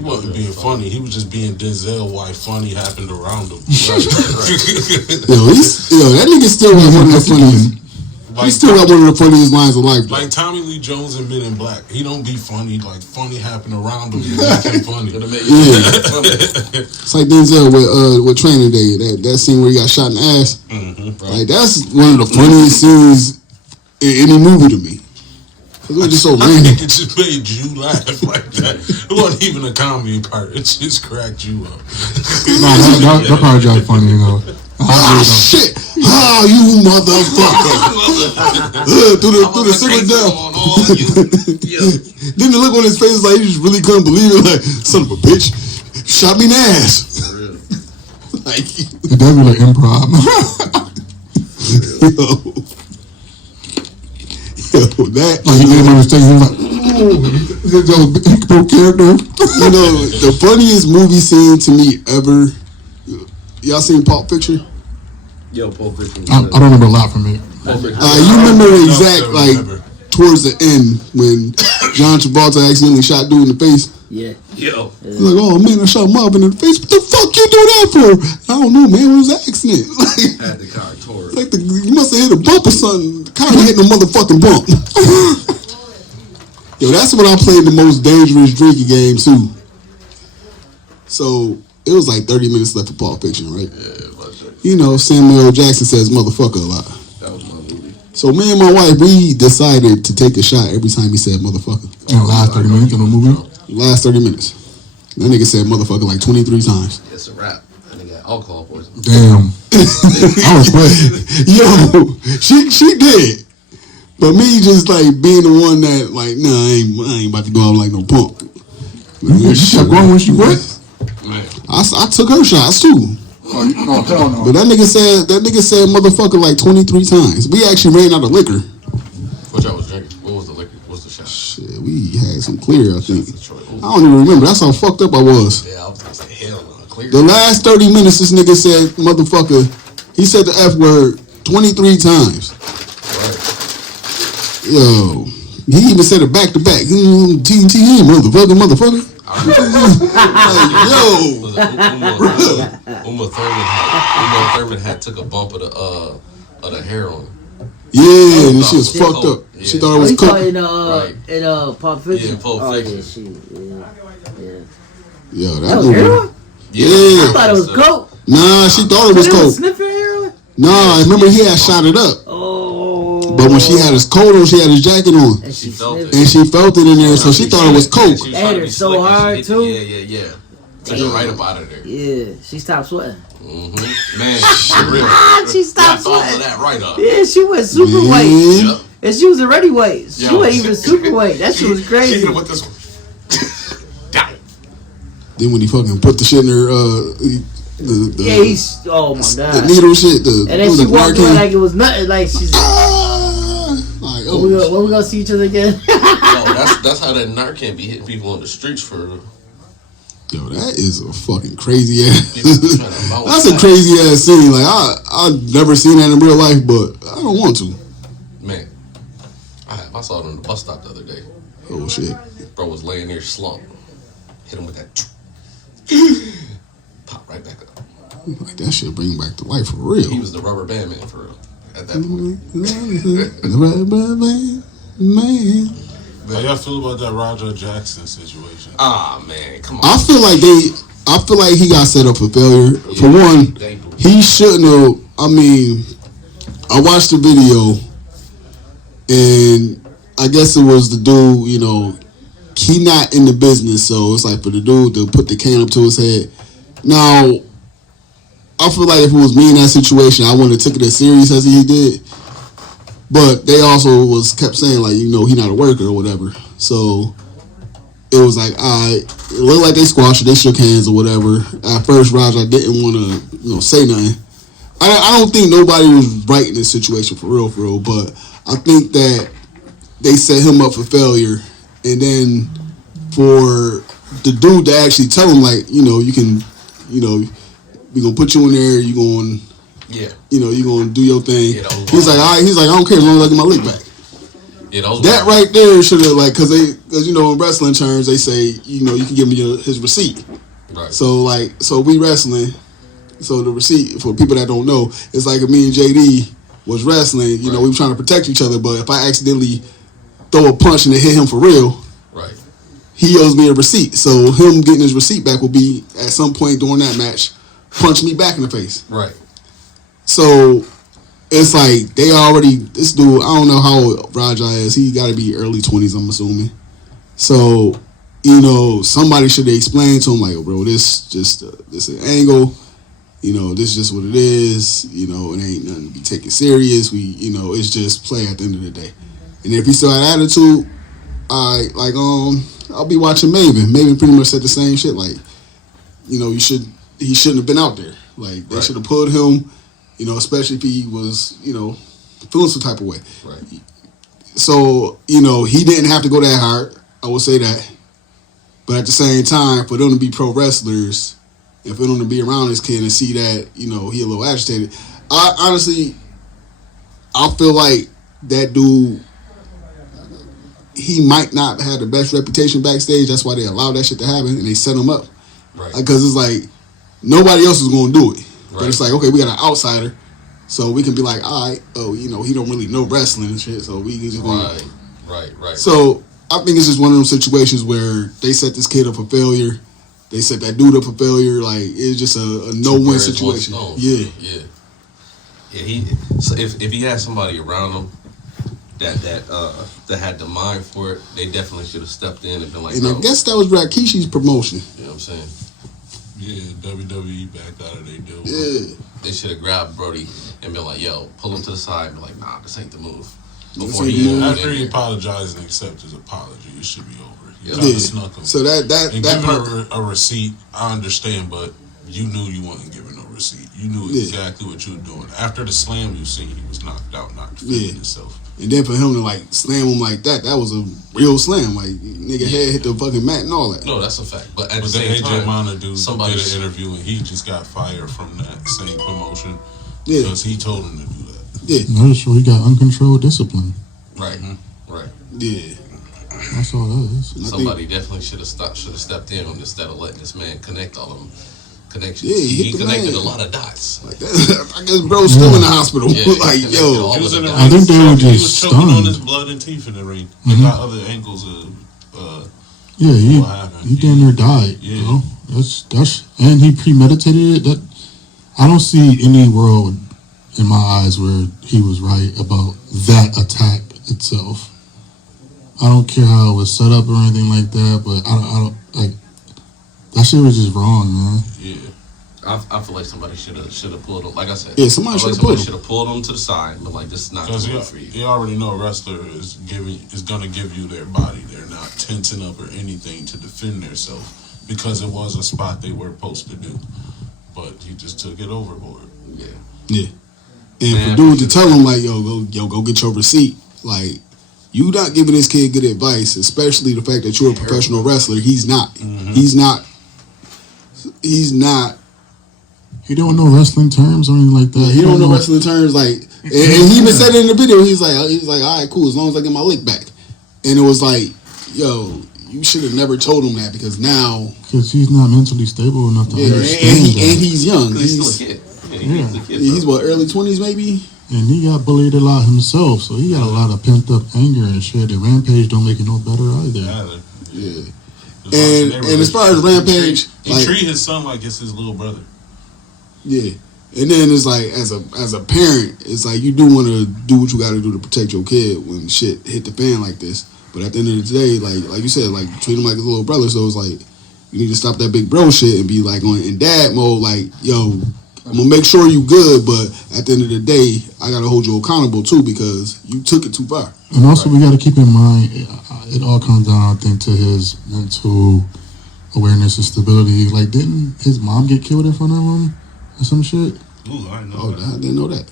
wasn't being funny. He was just being Denzel while funny happened around him. That nigga still got one of the funniest. He still got one of the funniest lines of life. Like Tommy Lee Jones in Men in Black. He don't be funny. Like funny happened around him. Make him funny. It's like Denzel with Training Day. That scene where he got shot in the ass. Mm-hmm, right. Like that's one of the funniest scenes in any movie to me. It was just so I random. think it just made you laugh like that. It wasn't even a comedy part. It just cracked you up. No, that part was funny, you know. Shit! Ah, you motherfucker! through the cigarette down. Then the look on his face like he just really couldn't believe it. Like, son of a bitch, shot me in the ass. Like, It does be like improv. yo, that. Like he made a mistake. He was like, he broke character. You know, the funniest movie scene to me ever. Y'all seen Pulp Fiction? Yo, Pulp Fiction. I don't remember a lot from it. You remember the exact towards the end when John Travolta accidentally shot dude in the face. Yeah. Yo. He's like, oh man, I shot Marvin in the face. What the fuck you do that for? I don't know, man. It was an accident. Had the car tore. Like you must have hit a bump or something. The car hit no motherfucking bump. Yo, that's when I played the most dangerous drinking game too. So it was like 30 minutes left of Pulp Fiction, right? Yeah, You know, Samuel L. Jackson says motherfucker a lot. that was my movie. So me and my wife, we decided to take a shot every time he said motherfucker. In the last 30 minutes of the movie. Last 30 minutes. That nigga said motherfucker like 23 times. It's a rap. And they got alcohol poisoning. Damn. I was quick. Yo, she did. But me just like being the one that like, nah, I ain't about to go out like no punk. She kept going when she quit. Man. I took her shots too. Oh, hell no. But that nigga said motherfucker like 23 times. We actually ran out of liquor. What y'all was drinking? What was the liquor? What's the shot? Shit, we had some clear, I think. Detroit. I don't even remember. That's how fucked up I was. Yeah, I was gonna say hell no. Clear. The last 30 minutes, this nigga said motherfucker. He said the F word 23 times. Right. Yo, He even said it back to back. TNT, motherfucker. Like, yo. Uma Thurman had took a bump of the heroin. Yeah, and she was fucked up. Yeah. She thought it was coke. In Pulp Fiction. Yeah, Pulp Fiction. Yo, That was heroin? Yeah. I thought it was coke. Nah, she thought it was coke. Sniffing heroin? Nah, I remember he had shot it up. Oh. But when she had his coat on, she had his jacket on. And She felt it. And she felt it in there, so she thought it was coke. She was That trying hit to her be so slick, and hard, she too. Yeah. Took her right up out of there. Yeah, she stopped sweating. Man, for real. She stopped Knocked all of sweating. that right up. Yeah, she went super Yeah. white. Yep. And she was already white. She Yo. wasn't even super white. That shit was She crazy. hit her with this one. Down. Then when he fucking put the shit in her, Yeah, he's. Oh my the god. needle shit, And then she walked away like it was nothing. Like she's. like, When we gonna see each other again? Yo, that's how that Narcan be hitting people on the streets for. yo, that is a fucking crazy ass. People be trying to bounce That's a back. crazy ass scene. Like I've never seen that in real life, but I don't want to. Man, I saw it on the bus stop the other day. Oh shit. Bro was laying there slumped. Hit him with that. Pop right back up. Like that shit bring him back to life for real. He was the rubber band man for real. At that point. Man. How y'all feel about that Roger Jackson situation? Ah man, come on. I feel like he got set up for failure. For one, he shouldn't have. I mean, I watched the video, and I guess it was the dude. You know, he not in the business, so it's like for the dude to put the can up to his head. Now, I feel like if it was me in that situation, I wouldn't have took it as serious as he did. But they also kept saying like, you know, he not a worker or whatever. So it was like, it looked like they squashed it, they shook hands or whatever. At first, Raja didn't want to, say nothing. I don't think nobody was right in this situation for real, but I think that they set him up for failure. And then for the dude to actually tell him, like, you can, we gonna put you in there, you gonna, you gonna do your thing. Yeah, he's like, all right, I don't care as long as I get my lick back. Yeah, That right there should have, like, because in wrestling terms, they say, you can give me his receipt. Right. So we wrestling. So the receipt, for people that don't know, it's like if me and JD was wrestling, we were trying to protect each other, but if I accidentally throw a punch and it hit him for real, right, he owes me a receipt. So him getting his receipt back will be, at some point during that match, punch me back in the face. Right. So it's like this dude, I don't know how old Raja is. He got to be early 20s, I'm assuming. So, somebody should have explained to him, like, bro, this an angle. This is just what it is. It ain't nothing to be taken serious. It's just play at the end of the day. And if he still had attitude, I'll be watching Maven. Maven pretty much said the same shit. Like, he shouldn't have been out there. Like, they should have pulled him, especially if he was, feeling some type of way. Right. So, he didn't have to go that hard. I will say that. But at the same time, for them to be pro wrestlers, and for them to be around this kid and see that, he a little agitated. I feel like that dude, he might not have the best reputation backstage. That's why they allowed that shit to happen and they set him up. Right. Because it's like, nobody else is going to do it. Right. But it's like, okay, we got an outsider. So we can be like, all right, he don't really know wrestling and shit. So we can just Right. So I think it's just one of those situations where they set this kid up for failure. They set that dude up for failure. Like, it's just a no-win situation. Yeah. So if he had somebody around him that had the mind for it, they definitely should have stepped in and been like, and I guess that was Rakishi's promotion. You know what I'm saying? Yeah, WWE backed out of their deal. Yeah. They should have grabbed Brody and been like, yo, pull him to the side and be like, nah, this ain't the move. Before he After he apologized and accepted his apology, it should be over. Yeah. Snuck him. So that and giving a receipt, I understand, but you knew you wasn't giving no receipt. You knew exactly what you were doing. After the slam you seen, he was knocked out, not defending himself. And then for him to slam him like that was a real slam. Like, nigga head hit the fucking mat and all that. No, that's a fact. But at the the same AJ time, Mana dude somebody did an interview and he just got fired from that same promotion Yeah. because he told him to do that. Yeah. Notice we got uncontrolled discipline. Right. Yeah. That's all that is. Somebody definitely should have stepped in on this instead of letting this man connect all of them connections. Yeah, he connected a lot of dots. Like that, I guess bro's still in the hospital. Yeah, like, yo. He was in the I think they were he was just choking on stunned. his blood and teeth in the ring. They got other ankles of Yeah, what happened. he damn near died. Yeah. You know? That's and he premeditated it. That I don't see any world in my eyes where he was right about that attack itself. I don't care how it was set up or anything like that, but I don't like that shit was just wrong, man. Yeah. I feel like somebody should have pulled him. Like I said, Yeah, somebody should have pulled him to the side. But like, this is not Because good for you. you already know a wrestler is gonna give you their body. They're not tensing up or anything to defend themselves because it was a spot they were supposed to do. But he just took it overboard. Yeah. Yeah. And Man, for dude to tell him, like, go get your receipt. Like, you not giving this kid good advice, especially the fact that you're a professional wrestler. He's not. He's not. He don't know wrestling terms or anything like that. He don't know wrestling terms, like, and he even said it in the video. He's like, all right, cool, as long as I get my lick back. And it was like, yo, you should have never told him that because now, because he's not mentally stable enough to understand and he's young. He's still a kid. Yeah, he's a kid. He's what, early 20s maybe. And he got bullied a lot himself, so he got a lot of pent up anger and shit. And Rampage don't make it no better either. Yeah. And as far as Rampage, he treat his son like it's his little brother. Yeah. And then it's like, as a parent, it's like you do want to do what you got to do to protect your kid when shit hit the fan like this. But at the end of the day, like you said, like treat him like his little brother. So it's like you need to stop that big bro shit and be like in dad mode. Like, yo, I'm gonna make sure you good, but at the end of the day, I gotta hold you accountable too because you took it too far. And also, we got to keep in mind, it all comes down, I think, to his mental awareness and stability. Like, didn't his mom get killed in front of him or some shit? Ooh, I know. Oh, I didn't know that.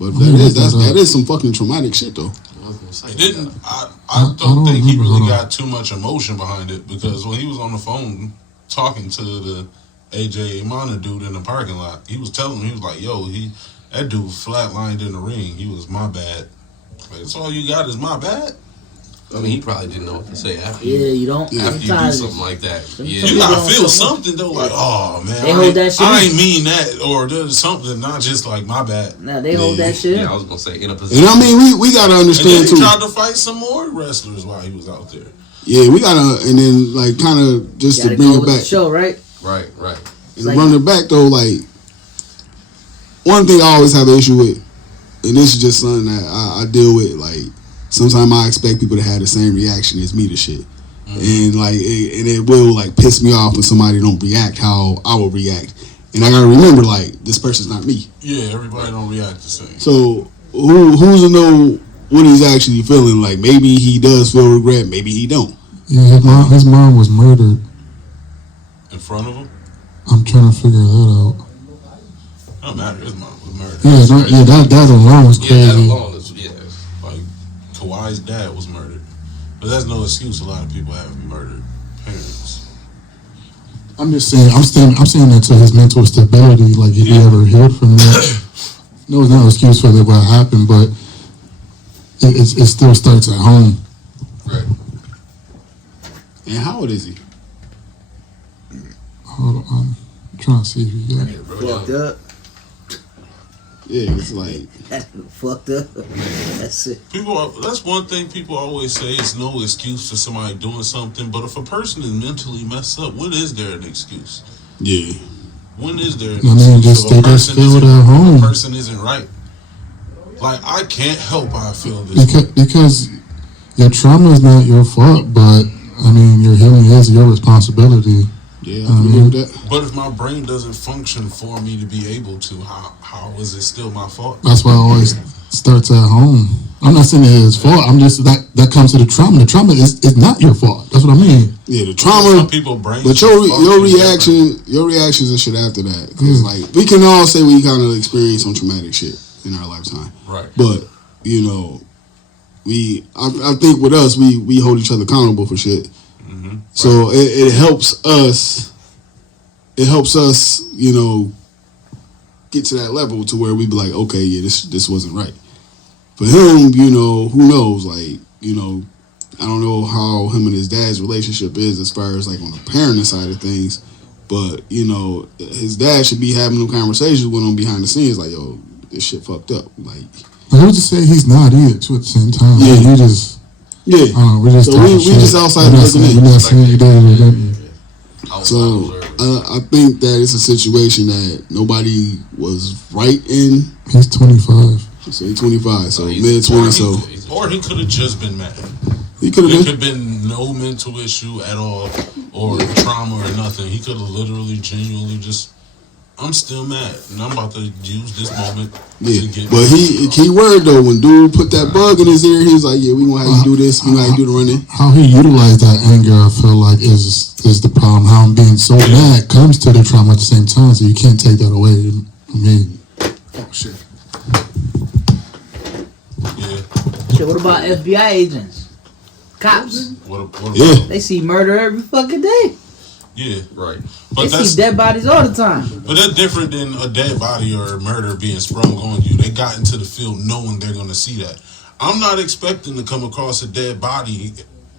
But that is some fucking traumatic shit though. I don't think he really got too much emotion behind it because when he was on the phone talking to the AJ Imana dude in the parking lot, he was telling him, he was like, yo, that dude flatlined in the ring. He was my bad. Like, that's all you got is my bad? I mean, he probably didn't know what to say after. You don't. After you do something like that. Yeah. You gotta feel something though, like, oh man, They hold that shit. I ain't mean that, or there's something, not just like my bad. Nah, they hold that shit. Yeah, I was gonna say in a position. And I mean, we gotta understand and then too. he tried to fight some more wrestlers while he was out there. Yeah, we gotta, and then like kind of just to bring it back. The show, right? Right. And to run it back though, like one thing I always have an issue with, and this is just something that I deal with. Like sometimes I expect people to have the same reaction as me to shit, and like it will like piss me off when somebody don't react how I will react. And I gotta remember, like, this person's not me. Yeah, everybody don't react the same. So who's to know what he's actually feeling? Like maybe he does feel regret, maybe he don't. Yeah, his mom was murdered. In front of him? I'm trying to figure that out. Don't matter. His mom was murdered. That alone was crazy. Yeah, that alone is, Like, Kawhi's dad was murdered. But that's no excuse. A lot of people have murdered parents. I'm just saying, I'm saying that to his mental stability, like if he ever healed from that. No, it's not an excuse for what happened, but it still starts at home. Right. And how old is he? Hold on, I'm trying to see if you got it. Fucked up. Yeah, it's like Fucked up. That's it. That's one thing people always say. It's no excuse for somebody doing something. But if a person is mentally messed up, when is there an excuse? yeah. When is there an I mean, excuse? they just failed at home. A person isn't right. Like, I can't help how I feel this way. Because your trauma is not your fault, but I mean, your healing is your responsibility. Yeah, I agree with that. But if my brain doesn't function for me to be able to, how is it still my fault? That's why it always starts at home. I'm not saying it's his fault. I'm just that comes to the trauma. The trauma is not your fault. That's what I mean. Yeah, the trauma. Some people brains. But your reactions and shit after that, because like we can all say we kind of experience some traumatic shit in our lifetime, right? But you know, I think with us, we hold each other accountable for shit. Mm-hmm. So it helps us. It helps us, you know, get to that level to where we be like, okay, yeah, this wasn't right. for him, you know, who knows? Like, you know, I don't know how him and his dad's relationship is as far as like on the parenting side of things, but you know, his dad should be having them conversations with him behind the scenes, like, yo, this shit fucked up. Like, I would just say he's not either too at the same time. Yeah. Like, we just. yeah. We just So we just outside looking in. We're not saying you did. So I think that it's a situation that nobody was right in. He's 25. So he's 25, so he's- mid 20s. So Or he could have just been mad. he could There have could been. have been no mental issue at all, or trauma or nothing. He could have literally, genuinely just, I'm still mad, and I'm about to use this moment Yeah, to get. but key word though, when dude put that bug in his ear, he was like, "Yeah, we gonna have you do this. We gonna have you do the running." How he utilized that anger, I feel like, is the problem. How him being so mad comes to the trauma at the same time, so you can't take that away from me. Oh shit. Yeah. Shit, what about FBI agents? Cops. What Yeah. They see murder every fucking day. Yeah. Right. They But that's see dead bodies all the time. But that's different than a dead body or a murder being sprung on you. They got into the field knowing they're going to see that. I'm not expecting to come across a dead body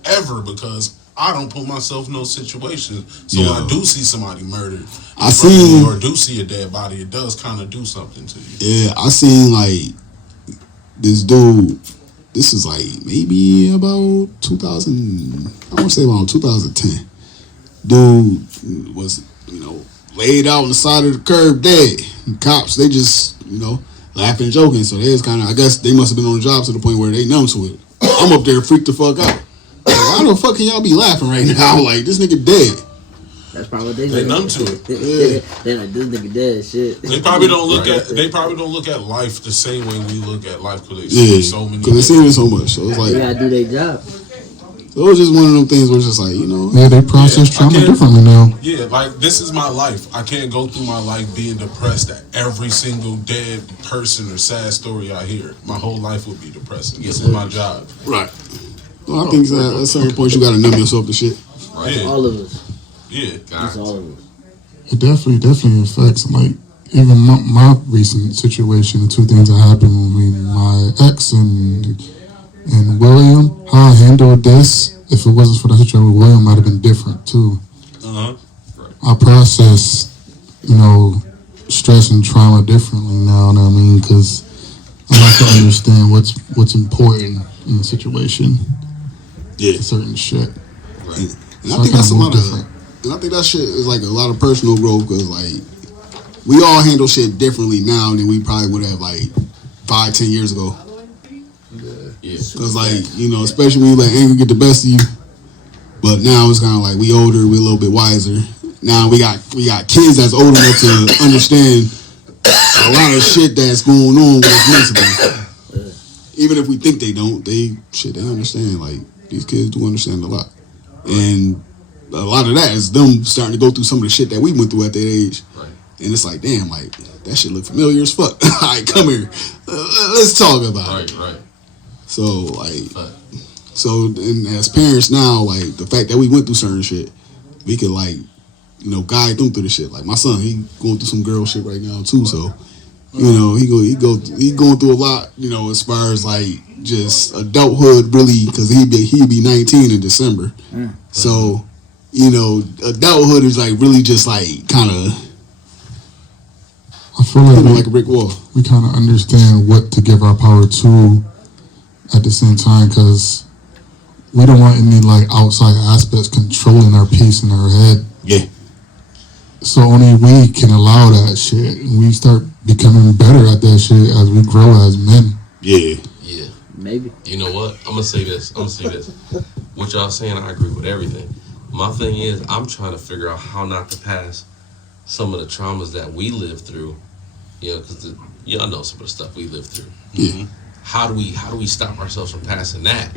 ever because I don't put myself in those situations. So when I do see somebody murdered, or do see a dead body, it does kind of do something to you. Yeah, I seen like this dude. This is like maybe about 2000. I want to say about 2010. Dude was, you know, laid out on the side of the curb dead. And cops, they just, you know, laughing and joking. So they was kind of, I guess they must have been on the job to the point where they numb to it. I'm up there freaked the fuck out. Like, why the fuck can y'all be laughing right now? Like, this nigga dead. That's probably what they They do. numb to it. They like, this nigga dead shit. They probably don't look Right. at. They probably don't look at life the same way we look at life because they Yeah, see so many. because they seen it so much. So it's They like, gotta do their job. so it was just one of them things where it's just like, you know. Yeah, they process Yeah, I trauma can't- differently now. Yeah, like this is my life. I can't go through my life being depressed at every single dead person or sad story I hear. My whole life would be depressing. This is my job. Right. Well, I think at certain points you got to numb yourself to shit. Right. Yeah. All of us. Yeah. It's all of us. It definitely affects, like, even my recent situation, the two things that happened with me, my ex and William, how I handled this, if it wasn't for that situation with William, might have been different too. Uh huh. I process, you know, stress and trauma differently now, you know what I mean? Because I like to understand what's important in the situation. Yeah. Certain shit. And So I think I that's a kinda lot move of, different. and I think that shit is like a lot of personal growth because like we all handle shit differently now than we probably would have like 5-10 years ago. Yeah. Because like, you know, especially when you let anger get the best of you. But now it's kind of like we older, we a little bit wiser. Now we got kids that's old enough to understand a lot of shit that's going on with us mentally. Even if we think they don't, they understand. Like these kids do understand a lot, and a lot of that is them starting to go through some of the shit that we went through at that age. Right. And it's like, damn, like that shit look familiar as fuck. All right, come here, let's talk about it. Right. So like, so and as parents now, like the fact that we went through certain shit, we could like, you know, guide them through the shit. Like my son, he going through some girl shit right now too. So, you know, he going through a lot. You know, as far as like just adulthood, really, because he'd be 19 in December. So, you know, adulthood is like really just like kind of I feel like like a brick wall. we kind of understand what to give our power to at the same time, because we don't want any like outside aspects controlling our peace in our head. Yeah. So only we can allow that shit, and we start becoming better at that shit as we grow as men. Yeah. Yeah. Maybe. You know what? I'm gonna say this. What y'all saying, I agree with everything. My thing is, I'm trying to figure out how not to pass some of the traumas that we lived through. You know, because y'all know some of the stuff we lived through. Yeah. How do we stop ourselves from passing that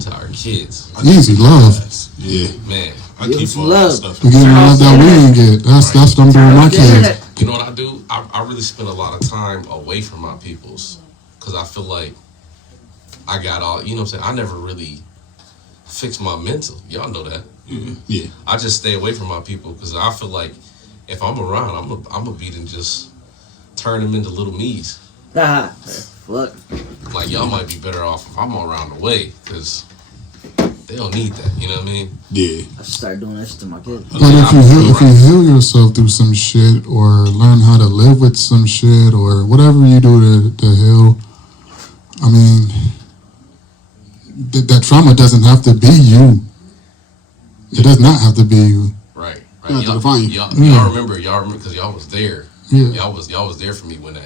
to our kids? Easy love. Yeah. Man, I Give keep some all that love. stuff. We getting love that we didn't get. That's what I'm doing with my kids. you know what I do? I really spend a lot of time away from my peoples because I feel like I got all, you know what I'm saying? I never really fixed my mental. Y'all know that. Yeah. I just stay away from my people because I feel like if I'm around, I'm a beat and just turn them into little me's. Fuck. Like, y'all might be better off if I'm around the way, because they don't need that, you know what I mean? Yeah. I should start doing that shit to my kids. But if you heal yourself through some shit, or learn how to live with some shit, or whatever you do to heal, I mean, that trauma doesn't have to be you. It does not have to be you. Right. Not to define you. Y'all remember, because y'all was there. Yeah. Y'all was there for me when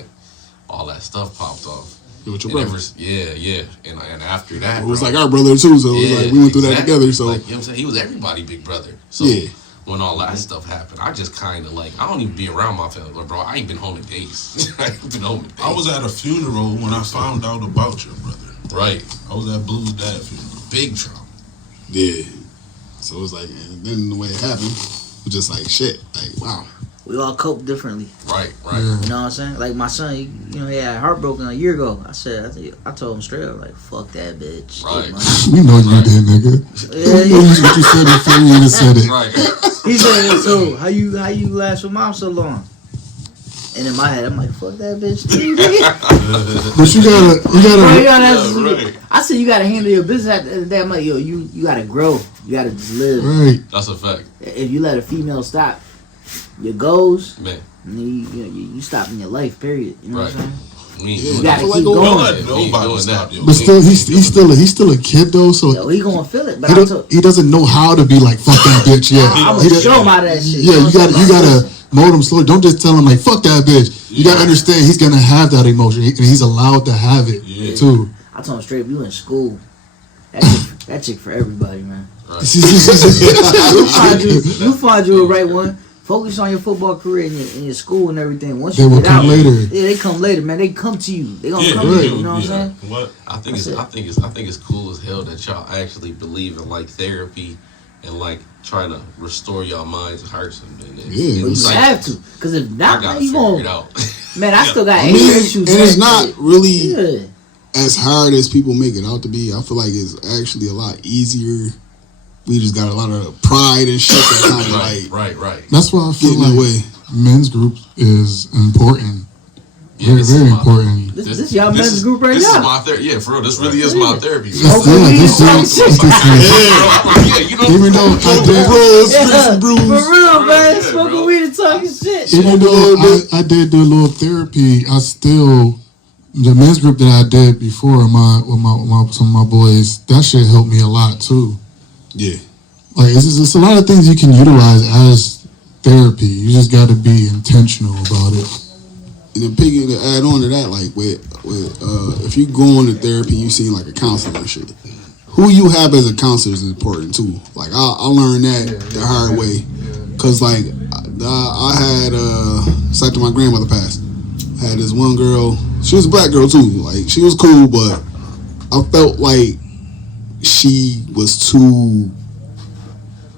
all that stuff popped off. With your And brother. yeah. And after that, It was bro, like our brother too, so it was like we went through that exactly. together. So Like, you know what I'm saying? He was everybody's big brother. So Yeah. when all that stuff happened, I just kind of like, I don't even be around my family. Like, bro, I ain't been home in days. I ain't been home in days. I was at a funeral when I found out about your brother. Right. I was at Blue's dad funeral. Big trauma. yeah. So it was like, and then the way it happened was just like shit. Like wow. We all cope differently. Right. Yeah. You know what I'm saying? Like my son, he had heartbroken a year ago. I told him straight up, like, fuck that bitch. Right. We know you did, nigga. Yeah, We know what you said before you even said it. Right. He said, so how you last with mom so long? And in my head, I'm like, fuck that bitch too, nigga. But you Bro, gotta, right. I said you gotta handle your business at the end of the day. I'm like, yo, you gotta grow. You gotta just live. right. That's a fact. If you let a female stop your goals, Man. you stop in your life, period. You know what I'm saying? We ain't Yeah, doing You that. gotta Like, keep go going. Don't let We ain't nobody doing stop that. you. But still, he's still a kid though. So Yo, he gonna feel it, but he doesn't know how to be like fuck that bitch. Yeah, I'm He gonna does- show him out of that shit. Yeah, know you what I'm saying? gotta mold him slowly. Don't just tell him like fuck that bitch. You gotta understand he's gonna have that emotion, and he's allowed to have it too. I told him straight, if you in school, that chick for everybody, man. You find you a right one. Focus on your football career and your school and everything. Once They you will get come out, later. Yeah, they come later, man. They come to you. They gonna come to you. You know what I'm saying? What? I think it's cool as hell that y'all actually believe in like therapy and like trying to restore y'all minds and hearts and Yeah, But you psyche. have to, cause if I not, gotta you figure gonna it out. man. I still got I anger mean, issues. and it's man. not really Yeah. as hard as people make it out to be. I feel like it's actually a lot easier. We just got a lot of pride and shit that kind of like Right. That's why I feel get in the like way. men's group is important. Yeah, Very, this is very my- important. This y'all men's group right This is now. my therapy. Yeah, for real. This really is my therapy. Okay, Yeah, we this talking is shit. Yeah, you know. Even though I did, Bros, Yeah, Streets and for Brews. real, man. Yeah, Smoking bro. weed and talking shit. even though I did do a little therapy, I still the men's group that I did before with some of my boys, that shit helped me a lot too. Yeah. Like it's a lot of things you can utilize as therapy. You just got to be intentional about it. And then picking to add on to that, like with if you go on to therapy, you see like a counselor and shit. Who you have as a counselor is important too. Like I learned that the hard way, cause like I had it's after my grandmother passed. I had this one girl. She was a black girl too. Like she was cool, but I felt like she was too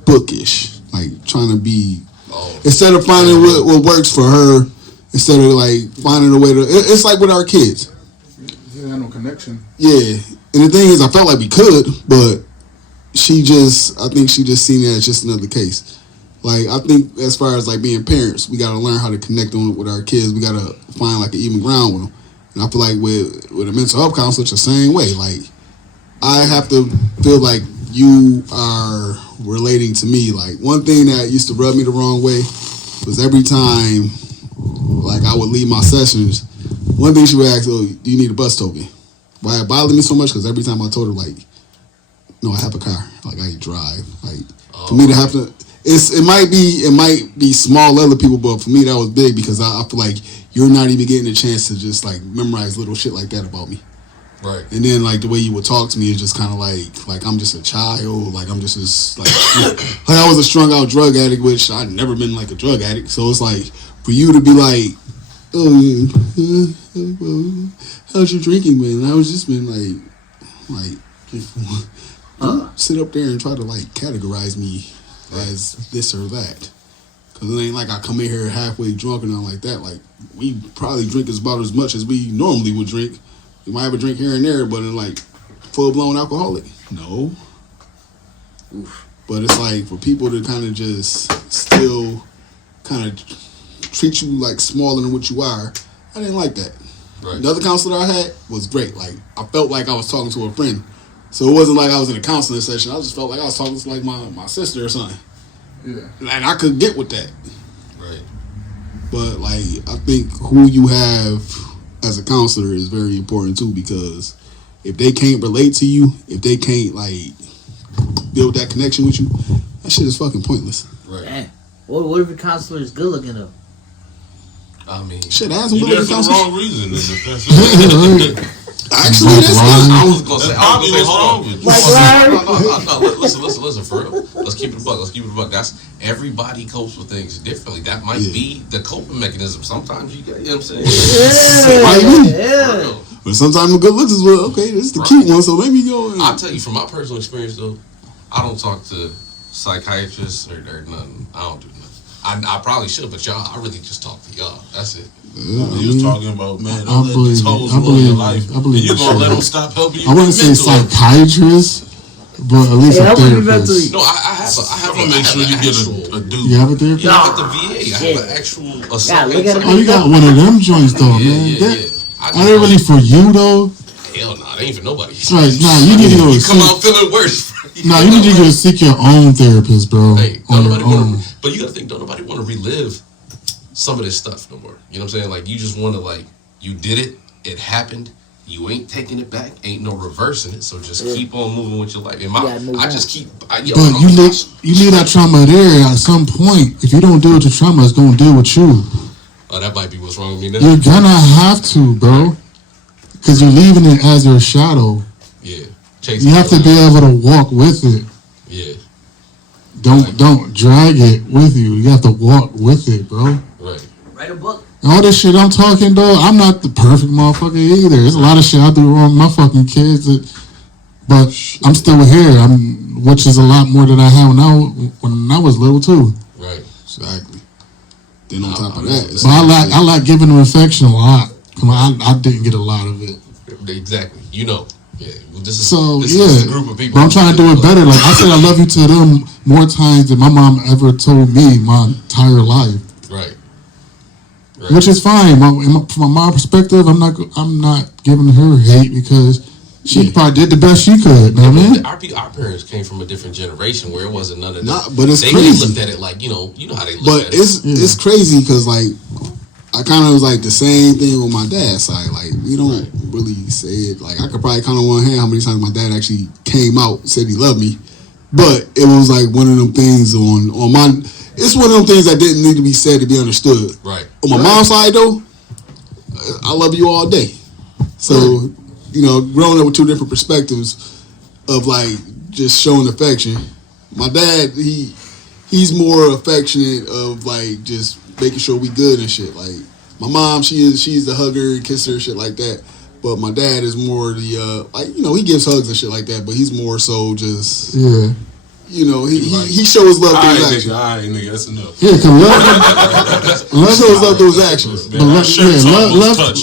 bookish. Like trying to be instead of finding what works for her. Instead of like finding a way to, it's like with our kids. You had no connection. Yeah, and the thing is, I felt like we could, but I think she just seen it as just another case. Like I think as far as like being parents, we got to learn how to connect with our kids. We got to find like an even ground with them. And I feel like with a mental health counselor, it's the same way. Like I have to feel like you are relating to me. Like one thing that used to rub me the wrong way was every time. Like I would leave my sessions. One thing she would ask, "Oh, do you need a bus token?" Why it bothered me so much? Because every time I told her, like, "No, I have a car. Like I drive." Like for me to have to, it might be small to other people, but for me that was big because I feel like you're not even getting a chance to just like memorize little shit like that about me. Right. And then like the way you would talk to me is just kind of like I'm just a child. Like I'm just this like like I was a strung out drug addict, which I'd never been like a drug addict. So it's like. For you to be like, oh, how's your drinking been? I was just been like, sit up there and try to like categorize me as this or that. Cause it ain't like I come in here halfway drunk and nothing like that. Like we probably drink about as much as we normally would drink. We might have a drink here and there, but in like full blown alcoholic, no. Oof. But it's like for people to kind of just still kind of treat you like smaller than what you are. I didn't like that. Right. Another counselor I had was great. Like, I felt like I was talking to a friend. So it wasn't like I was in a counseling session. I just felt like I was talking to like my sister or something. Yeah. And I could get with that. Right. But like, I think who you have as a counselor is very important too, because if they can't relate to you, if they can't like build that connection with you, that shit is fucking pointless. Right. Man, what if your counselor is good looking though? I mean, Shit, ask them You what there the for the counselor. wrong reason. That's Actually, that's I not. was gonna say, probably what's wrong with you. Like, Listen, for real. Let's keep it a buck. That's everybody copes with things differently. That might be the coping mechanism. Sometimes you get, you know what I'm saying? Might be. Yeah. For real. But sometimes the good looks as well. Okay, this is the cute one, so let me go. I'll tell you from my personal experience though, I don't talk to psychiatrists or nothing. I don't do nothing. I probably should, but y'all, I really just talk to y'all. That's it. He was talking about, man, I don't let believe these it. hoes I rule believe your it. life. I believe And you it. gonna let them stop helping you? I wouldn't say mentally. psychiatrist, but at least Yeah, a I wouldn't mentally. therapist. No, I have I'm gonna make sure you get a dude. You have a therapist? Yeah, at the VA, I have an actual look at Oh, you got one of them joints though, man. Yeah. Are they really for you though? Hell no, they ain't for nobody. That's right. Nah, you need to go. You come out feeling worse. Nah, you need to go seek your own therapist, bro. Hey, On don't your nobody own. wanna, but you gotta think, don't nobody want to relive some of this stuff no more. You know what I'm saying? Like, you just want to, like, you did it, it happened, you ain't taking it back, ain't no reversing it, so just keep on moving with your life. And I just keep, But you need that trauma there at some point. If you don't deal with your trauma, it's gonna deal with you. Oh, that might be what's wrong with me now. You're gonna have to, bro, because you're leaving it as your shadow. Yeah. You have to be able to walk with it. Yeah. Don't drag it with you. You have to walk with it, bro. Right. Write a book. And all this shit I'm talking though, I'm not the perfect motherfucker either. There's a lot of shit I do wrong with my fucking kids, but I'm still here. Which is a lot more than I had when I was little too. Right. Exactly. Then on top of that, But I like giving them affection a lot. Come on, I didn't get a lot of it. Exactly. You know. Yeah. Well, this is yeah, a group of people. but I'm trying to do it better. Like I said, I love you to them more times than my mom ever told me my entire life. Right. Which is fine. From my perspective, I'm not giving her hate because she probably did the best she could. Know what I mean? Our parents came from a different generation where it wasn't none of that. Nah, but it's they crazy. looked at it like, you know how they look But at it. it's crazy because like I kind of was like the same thing with my dad's side. Like we don't really say it. Like I could probably count on one hand how many times my dad actually came out and said he loved me, but it was like one of them things on my. It's one of them things that didn't need to be said to be understood. Right. On my mom's side though, I love you all day. So growing up with two different perspectives of like just showing affection. My dad, he's more affectionate of like just making sure we good and shit. Like my mom, she's the hugger, kisser, shit like that. But my dad is more the he gives hugs and shit like that. But he's more so just he shows love through his actions. All right, nigga, that's enough. Yeah, cause love shows love through his actions. But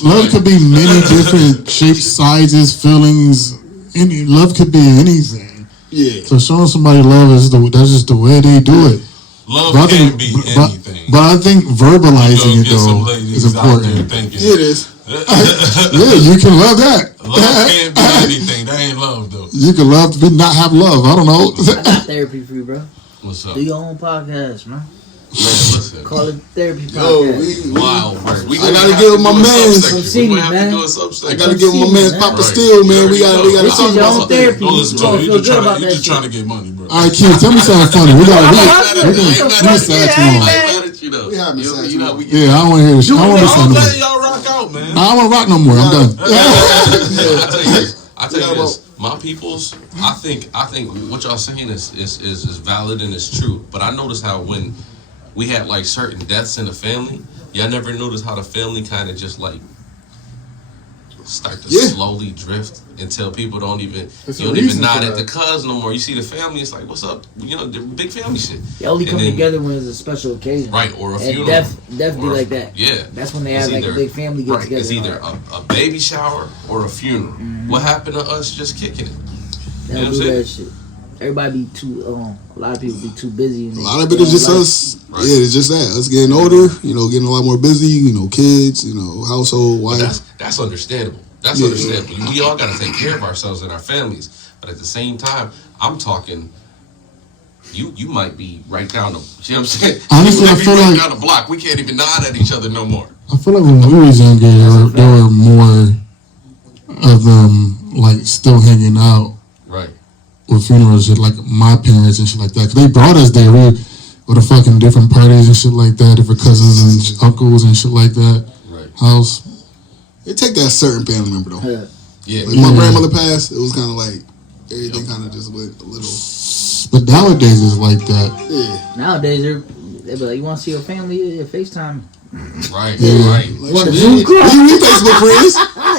love could be many different shapes, sizes, feelings. Love could be anything. Yeah. So showing somebody love that's just the way they do it. Love But I can think, be but, anything. but I think verbalizing it Get some though ladies is out there important. thinking, It is. Yeah, you can love that. love can't be anything. That ain't love though. You can love to not have love. I don't know. I got therapy for you, bro. What's up? Do your own podcast, man. Man, listen. Call it therapy Yo, podcast. Wow. I gotta give my man's. See me, We have man. to do a subsection. I gotta give my man's Papa Right. Steel, man. We gotta This talk is your about own something. therapy. Don't listen You to him. gonna You feel just good about trying that to shit. get money, bro. All right, kid, tell me something funny. We got I we ain't mad sad at tomorrow. you. I ain't mad at you though. We have me sad tomorrow. Yeah, I don't want to hear this. I don't want to I'm listen to letting this. y'all rock out, man. I don't want to rock no more. I'm done. I tell you this. My peoples, I think what y'all saying is valid and it's true. But I noticed how when we had like certain deaths in the family, y'all never noticed how the family kind of just like start to slowly drift until people don't even nod at the cuz no more. You see the family, it's like, what's up? The big family shit. They only come together when it's a special occasion. Right, or a funeral. Death be like that. Yeah. That's when they have like a big family get together. It's either a baby shower or a funeral. What happened to us just kicking it? They'll You know do what I'm that saying? shit. everybody be too. A lot of people be too busy. A lot of it is just us. Right. Yeah, it's just that. Us getting older, getting a lot more busy, kids, household, wife. That's understandable. That's understandable. We all got to take care of ourselves and our families. But at the same time, I'm talking, you might be right down the, you know what I'm saying? Honestly, I feel right like down the block. We can't even nod at each other no more. I feel like when we was younger, there were more of them like still hanging out. Right. With funerals, shit, like my parents and shit like that. 'Cause they brought us there. We were to fucking different parties and shit like that, different cousins and uncles and shit like that. Right. House. It take that certain family member though. Yeah. Like my grandmother passed, it was kind of like everything kind of just went a little. But nowadays it's like that. Yeah. Nowadays they be like, you want to see your family? Yeah, FaceTime. Right. Yeah. Right. Like, we Facebook friends.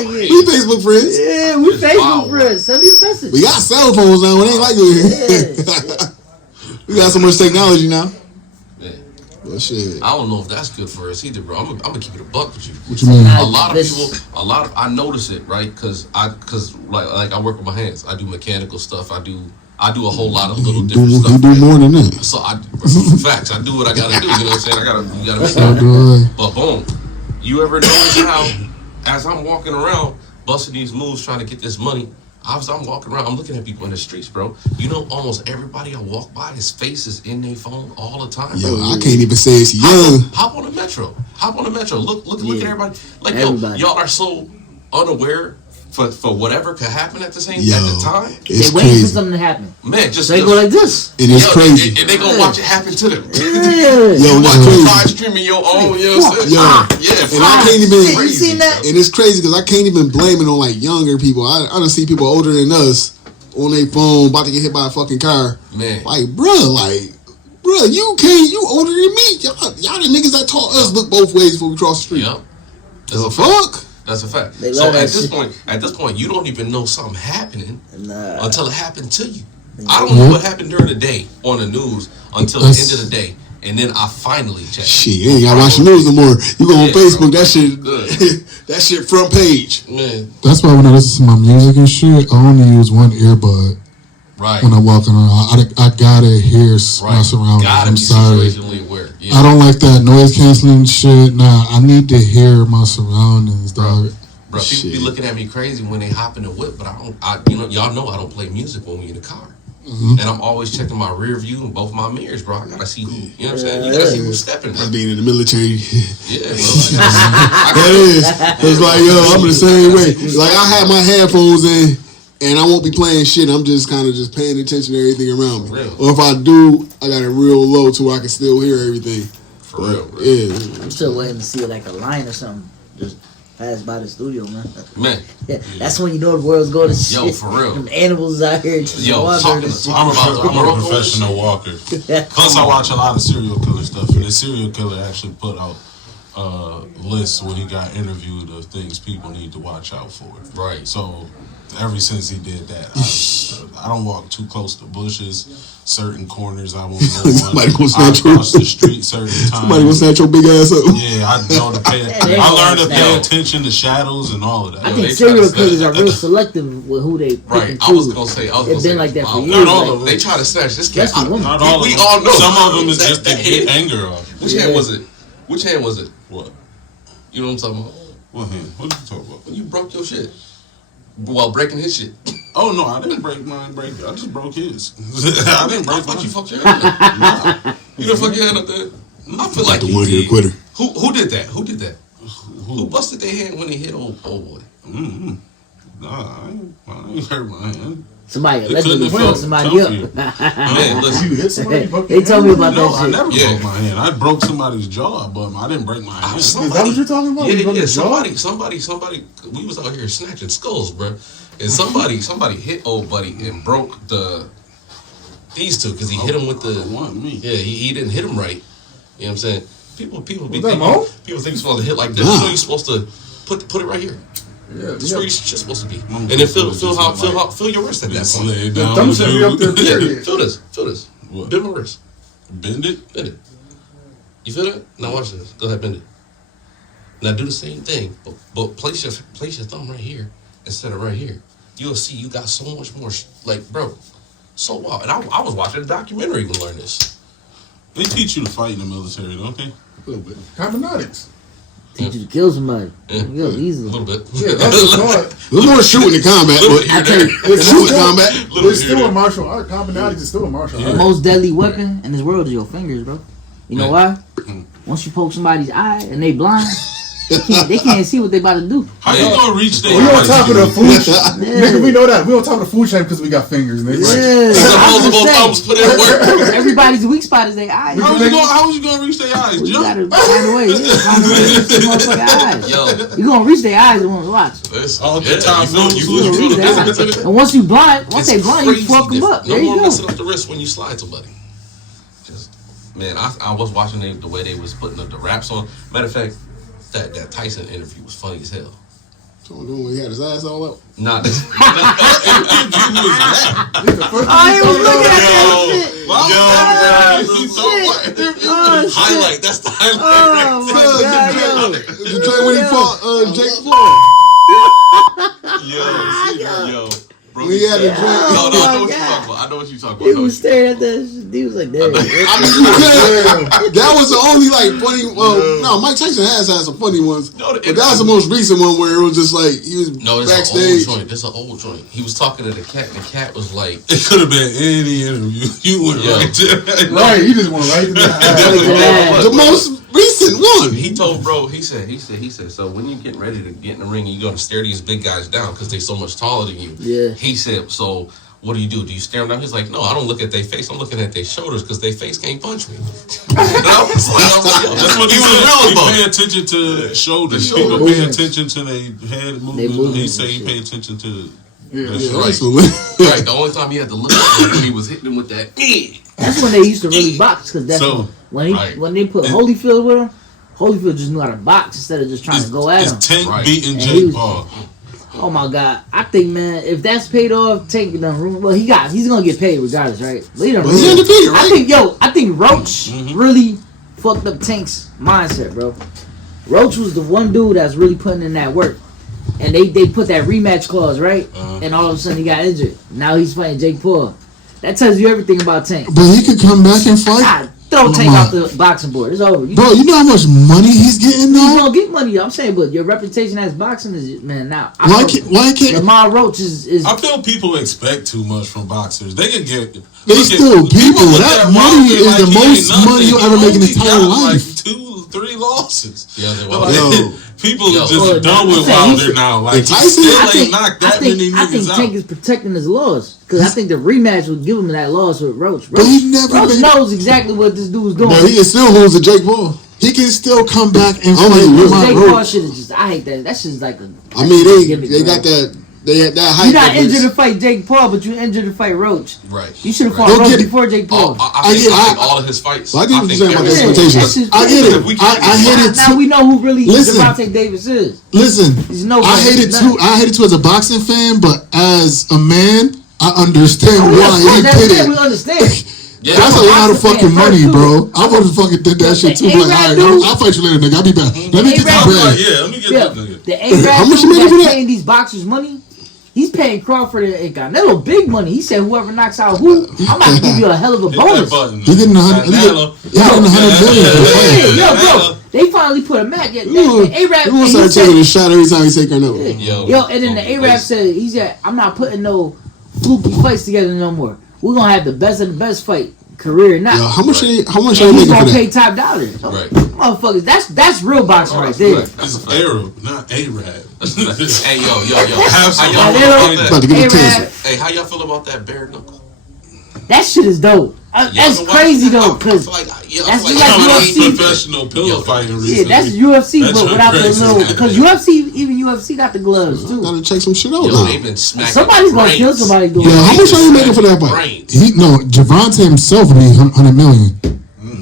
We Facebook friends. Yeah, we Facebook friends. Send me a message. We got cell phones now. It ain't like it. We got so much technology now. Yeah. Well, shit. I don't know if that's good for us either, bro. I'm gonna keep it a buck with you. What you mean? A lot of people, I notice it, right? Cause like I work with my hands. I do mechanical stuff. I do a whole lot of little different stuff. You do more than that. So facts. I do what I gotta do. You know what I'm saying? You gotta make that. But boom, you ever notice how, as I'm walking around busting these moves trying to get this money, I'm walking around, I'm looking at people in the streets, bro. Almost everybody I walk by, his face is in their phone all the time. Yo, bro. I can't even say it's young. Hop on the metro. Look at everybody. Like y'all are so unaware for whatever could happen at the same at the time. It's they waiting for something to happen. Man, just they go like this. It is crazy. And they gonna watch it happen to them. Yo, watch that's it crazy. live streaming your own. You know what I'm saying? Yeah, and I can't even. You seen that? And it's crazy because I can't even blame it on like younger people. I done see people older than us on their phone about to get hit by a fucking car. Man, like bruh, you older than me. Y'all the niggas that taught us look both ways before we cross the street. Yep. The fuck? That's a fact. So at this point, you don't even know something happening until it happened to you. I don't know what happened during the day on the news until the end of the day, and then I finally checked. Shit, you ain't gotta watch the news no more. You go on Facebook, bro. that shit front page. Man. That's why when I listen to my music and shit, I only use one earbud. Right. When I'm walking around, I gotta hear my surroundings. I'm sorry. Yeah. I don't like that noise canceling shit. Nah, I need to hear my surroundings, dog. Bro, people be looking at me crazy when they hop in the whip, but y'all know I don't play music when we in the car. Mm-hmm. And I'm always checking my rear view and both my mirrors, bro. I gotta see who, you know what I'm saying? You gotta see who's stepping, bro. That's being in the military. Yeah, bro. That is. It's like, yo, I'm the same way. Like, I have my headphones in, and I won't be playing shit. I'm just kind of just paying attention to everything around me. Or if I do, I got it real low to where I can still hear everything. For real, bro. Yeah. I'm still waiting to see like a lion or something just pass by the studio, man. Yeah, that's when you know the world's going to shit. Yo, for real. Them animals out here just I'm a professional walker. Plus, I watch a lot of serial killer stuff, and the serial killer actually put out lists when he got interviewed of things people need to watch out for. Right. So ever since he did that, I don't walk too close to bushes. Certain corners I won't go on. Somebody gonna snatch across the street certain times. Somebody gonna snatch your big ass up. Yeah, I know to pay. I learned to pay attention to shadows and all of that. I think serial killers are real selective with who they pick and choose. I was gonna say, it's been like that for years. Not all of them. They try to snatch this cat. Not all of them. We all know. Some of them is just to get anger off. Which hand was it? Which hand was it? What? You know what I'm talking about? What hand? What are you talking about? When you broke your shit while breaking his shit. Oh no, I didn't break mine. I just broke his. I didn't break mine. You fucked your hand up. Nah. You didn't fuck your hand up there. I feel like the one here quitter. Who did that? Who busted their hand when they hit old boy? Mm-hmm. Nah, I ain't hurt my hand. Somebody allegedly broke somebody up. Man, listen. You hit somebody? They told me about that shit. I never broke my hand. I broke somebody's jaw, but I didn't break my hand. Is that what you're talking about? Yeah. Somebody. We was out here snatching skulls, bro. And somebody hit old buddy and broke these two because he hit him with the. Yeah, he didn't hit him right. You know what I'm saying? People think you're supposed to hit like this. You know you're supposed to put it right here. Yeah, that's where you're just supposed to be. And then feel your wrist at that point. Thumb should be up there. Yeah, feel this. What? Bend my wrist. Bend it. You feel that? Now watch this. Go ahead, bend it. Now do the same thing, but place your thumb right here instead of right here. You'll see you got so much more. Like, bro, So wild. And I was watching a documentary to learn this. They teach you to fight in the military, don't they? A little bit. Combinatics. Teach you to kill somebody. Yeah. You go A easily. little bit. Yeah, that's the thought. There's more shooting in combat, but I tell you, It's shooting still, combat. it's still a martial art. Combinatics is still a martial the art. most deadly weapon in this world is your fingers, bro. You know why? Once you poke somebody's eye and they blind, they can't see what they about to do. How you gonna reach their We on eyes? top of the food chain. Nigga, we know that. We on top of the food chain because we got fingers, nigga. Yeah, I'm Supposable just thumbs saying, put in work. everybody's weak spot is their eyes. How was you gonna reach their eyes? You Jump. gotta find a way. Yeah, find a way to reach the motherfucking eyes. Yo, You gonna reach their eyes and want to watch. this, All the yeah, time, you feel no, you You feel reach their the eyes. business. And once you blind, once they blind, you fuck them up. No There you more go. messing up the wrist when you slide somebody. Just man, I was watching the way they was putting the raps on. Matter of fact, that Tyson interview was funny as hell. Someone doing when he had his eyes all out. Nah, this, I was looking at that shit. Oh, highlight. That's the highlight. Oh my god, yo. The joint when he fought Jake Paul. Yo, bro. When he had the joint. No, I know Oh, what you God. talking about. I know what you talking He about. was staring at that shit. He was like, damn. I mean, that was the only like funny. Well, no, Mike Tyson has had some funny ones, No, but that was the most recent one where it was just like he was No, it's backstage. an old joint. This is an old joint. He was talking to the cat, and the cat was like, It could have been any interview. You went Yo. right there. Right, you just want to right to the The most recent one. he told bro, he said, so when you getting ready to get in the ring, you gonna stare these big guys down because they so much taller than you. Yeah. He said, so what do? Do you stare them down? He's like, no, I don't look at their face. I'm looking at their shoulders because their face can't punch me. And I was like, yo, That's what he was said. real He about pay it. attention to shoulders. The People shoulders. pay attention to their head movement. movement He and say he shit. pay attention to the Yeah, Right. absolutely. Right. The only time he had to look at him when he was hitting him with that. That's when they used to really box because that's So, when right. when they put Holyfield with him. Holyfield just knew how to box instead of just trying to go at It's him. Tank Right. beating And he Jake was- Paul. Oh my god! I think, man, if that's paid off, Tank done room. Well, he's gonna get paid regardless, right? But he done But he ruined- undefeated, right? I think Roach really fucked up Tank's mindset, bro. Roach was the one dude that's really putting in that work, and they put that rematch clause, right? And all of a sudden he got injured. Now he's fighting Jake Paul. That tells you everything about Tank. But he could come back and fight. God, throw Tank off the boxing board. It's over. Bro, you know how much money he's getting You though? gonna get money. I'm saying, but your reputation as boxing is, man. Now, Why can't Lamar Roach is I feel people expect too much from boxers. They can get. they look at- still people? look That at money Rocky is the like he most ain't money you'll ever nothing. make in He his entire only got life. Like 2-3 losses. Yeah, they Like, Yo. people Yo. just Well, done with I'm saying Wilder he's- now. Like he Tyson- still I ain't think, knocked I that think, many I think niggas Tank out. is protecting his laws because I think the rematch would give him that loss with Roach. But he never Roach made- knows exactly what this dude's doing. But he can still lose to Jake Paul. He can still come back and I don't fight think with Roach- my Jake Roach. Paul shit is just, I hate that. That shit's like a. I mean, they gimmick, got bro. that. They had that hype. You're not of this. injured to fight Jake Paul, but you injured to fight Roach. Right. You should have fought Don't Roach get it. before Jake Paul. I think all of his fights. Well, I get what you're saying about the every- expectations. that's just I get it. We I can't- hate it now too. we know who really Listen. Devontae Davis is. Listen, He's no I hate it nothing. too. I hate it too as a boxing fan, but as a man, I understand Oh, why yeah, he that's did it. We it. understand. Yeah, That's a I'm a lot of boxing fucking fan money, first, bro. too. I would have fucking did that The shit too. Like, A-Rap all right, dude- I'll fight you later, nigga. I'll be back. Let me get A-Rap this dude- bread. Yeah, let me get Yeah, this nigga. the A-Rap How much dude you making for that's that? paying these boxers money, he's paying Crawford and Canelo big money. He said whoever knocks out who, I'm about to give you a hell of a Hit that bonus. button. He getting $100 million for the fight. Yeah, yo, bro, they finally put a match. You The A-Rap, gonna and he start taking said, a shot every time he take Carnelo. Yo, and then the A-Rap said, he said, I'm not putting no fluky fights together no more. We're gonna have the best of the best fight, career or not. Yo, how much? How much are And they he's making for gonna pay that? top dollar. Right. Motherfuckers, that's real boxing right there. It's Arab, not Arab. Hey, yo. Have some How y'all feel Canelo- about About to that? get a A-Rap, cancer. Hey, how y'all feel about that bare knuckle? that shit is dope. That's Y'all crazy watch- though, I cause feel like that's I like Coming off UFC. professional pillow fighting yeah, recently. that's UFC, That's but without the crazy. little, because even UFC got the gloves too. Gotta check some shit out Yo, now. they've been smacking Somebody's gonna kill brains. somebody doing Yeah, how that. much are you making for that fight? Brains. Javante himself would be $100 million.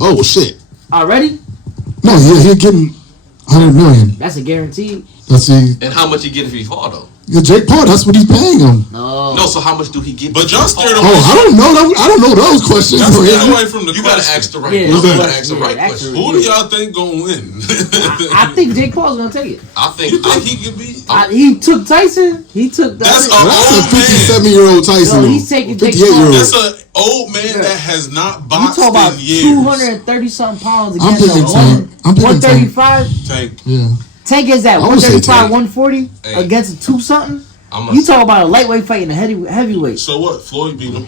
Oh shit! Already? No, yeah, he's getting 100 million. That's a guarantee. That's the. And how much he get if he fall though? Yeah, Jake Paul. That's what he's paying him. No. No, so how much do he get? But y'all scared Oh, I don't know. I don't know those questions. That's get away from the You gotta question. ask the right. Yeah, you yeah, gotta ask the right yeah, question. Who do y'all think gonna win? I think Jake Paul's gonna take it. I think. You think he could be? He took Tyson. He took the That's other- a That's a old man. 57-year-old Tyson. Yo, he's taking Jake 58-year-old. That's an old man that has not You boxed talk about in years. 230 something pounds I'm against picking Tank. I'm picking Tank. 135. Tank. Yeah. Tank is at I would say 135, Tank. 140 Hey. against a 2 something. I'm You talk about a lightweight fight and a heavyweight. So what? Floyd beat him.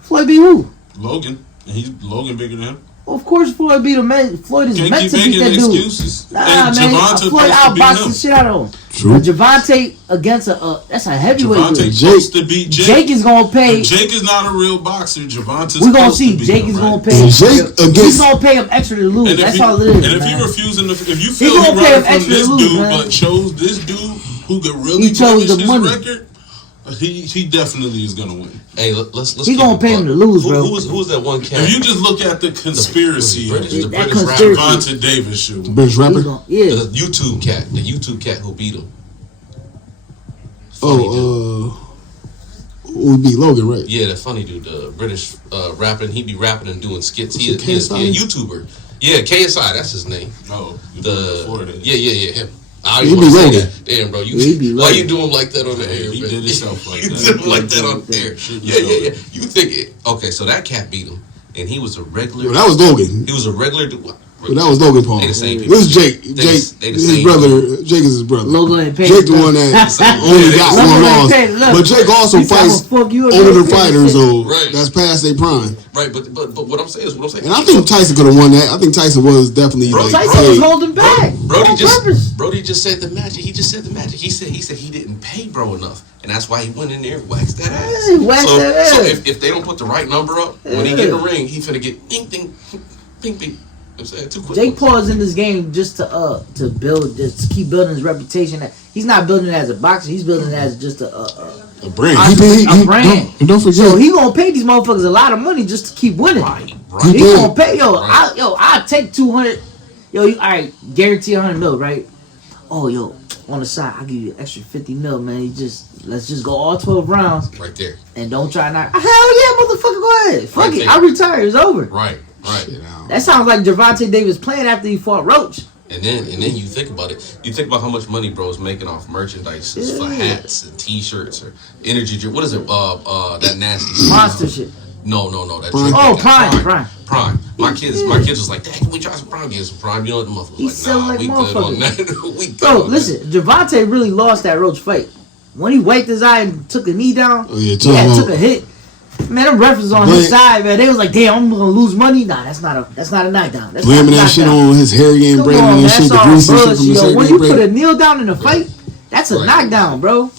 Floyd beat who? Logan. And he's Logan bigger than him. Well, of course Floyd beat him. Man, Floyd is Can't meant keep to beat making that dude. excuses. Nah, And man, Javante Floyd supposed to beat outboxed him. the shit out of him. True. But Javante against that's a heavyweight Javante dude. supposed to beat Jake. Jake is gonna pay. And Jake is not a real boxer. Javante's We're gonna supposed see. to beat Jake him, is right? gonna pay. And Jake He's against- gonna pay him extra to lose. And That's if all it you, is. and if man. you refusing to, if you feel gonna he pay him running from extra this to lose, dude, man. but chose this dude who could really He chose blemish the his money. record, he definitely is gonna win. Hey, let's. He keep gonna it pay him buck. to lose, bro. Who was that one cat? If you just look at the conspiracy of British, it, the That British conspiracy. rapper, Javante Davis shooting. British rapper. He's gonna- yeah. the YouTube cat who beat him. Funny dude. Would be Logan, right? Yeah, that funny dude, the British rapping. He be rapping and doing skits. He Is it is a KSI? YouTuber. Yeah, KSI, that's his name. No, The Florida. yeah, him. I He didn't be want to say Logan. that. Damn, bro, He be why Logan. you do him like that on the air? He man? did himself like You that. did him like that on the air. Shit, Yeah. You think it? Okay, so that cat beat him, and he was a regular. Well, that was Logan. He was a regular dude. Well, that was Logan Paul. They the same people. This is Jake. They Jake, the his same brother. Jake is his brother. Logan ain't paid. Jake the one that only got Logan one ain't loss. paid. Look, But Jake also he said, fights "I'ma fuck you up, older you ain't paid fighters, shit." though. Right. That's past their prime. Right, but what I'm saying is what I'm saying. And I think Tyson could have won that. I think Tyson was definitely Bro, like Tyson was paid. holding back. Brody on just purpose. Brody just said the magic. He just said the magic. He said he didn't pay bro enough, and that's why he went in there and waxed that ass. Yeah, he waxed that ass. So if they don't put the right number up when he get in the Yeah. ring, he finna get ping ping ping ping. I'm saying too quick. Jake Paul is in this game just to build, just to keep building his reputation. He's not building it as a boxer. He's building it as just a brand. a brand. Don't forget. So he gonna pay these motherfuckers a lot of money just to keep winning. Right. He did. gonna pay Right. I take 200. All right, guarantee 100 mil, right? Oh, on the side, I'll give you an extra 50 mil, man. Let's just go all 12 rounds Right there. and don't try not. Hell yeah, motherfucker, go ahead. Fuck Right it, there. I retire. It's over. Right. That sounds like Javante Davis playing after he fought Roach. And then you think about it. You think about how much money bro is making off merchandise for hats and T-shirts or energy drink. What is it? That nasty shit. Monster shit. No. That Prime. drink. Oh, That Prime. My kids was like, Dad, can we try some Prime? Get some Prime. You know what the motherfucker He's was selling like, like nah, we good on motherfuckers. that. We good Bro, on listen, Javante really lost that Roach fight. When he wiped his eye and took a knee down, Oh, yeah, took a hit. Man, them referees on his But- side, man. They was like, damn, I'm gonna lose money. Nah, that's not a knockdown. That's Blaming not a that shit knockdown. on his hair getting Come braided on, and man, shit, that's the all greasy shit bullshit, from his yo. hair When getting you put a braided. kneel down in a fight, that's a Right. knockdown, bro.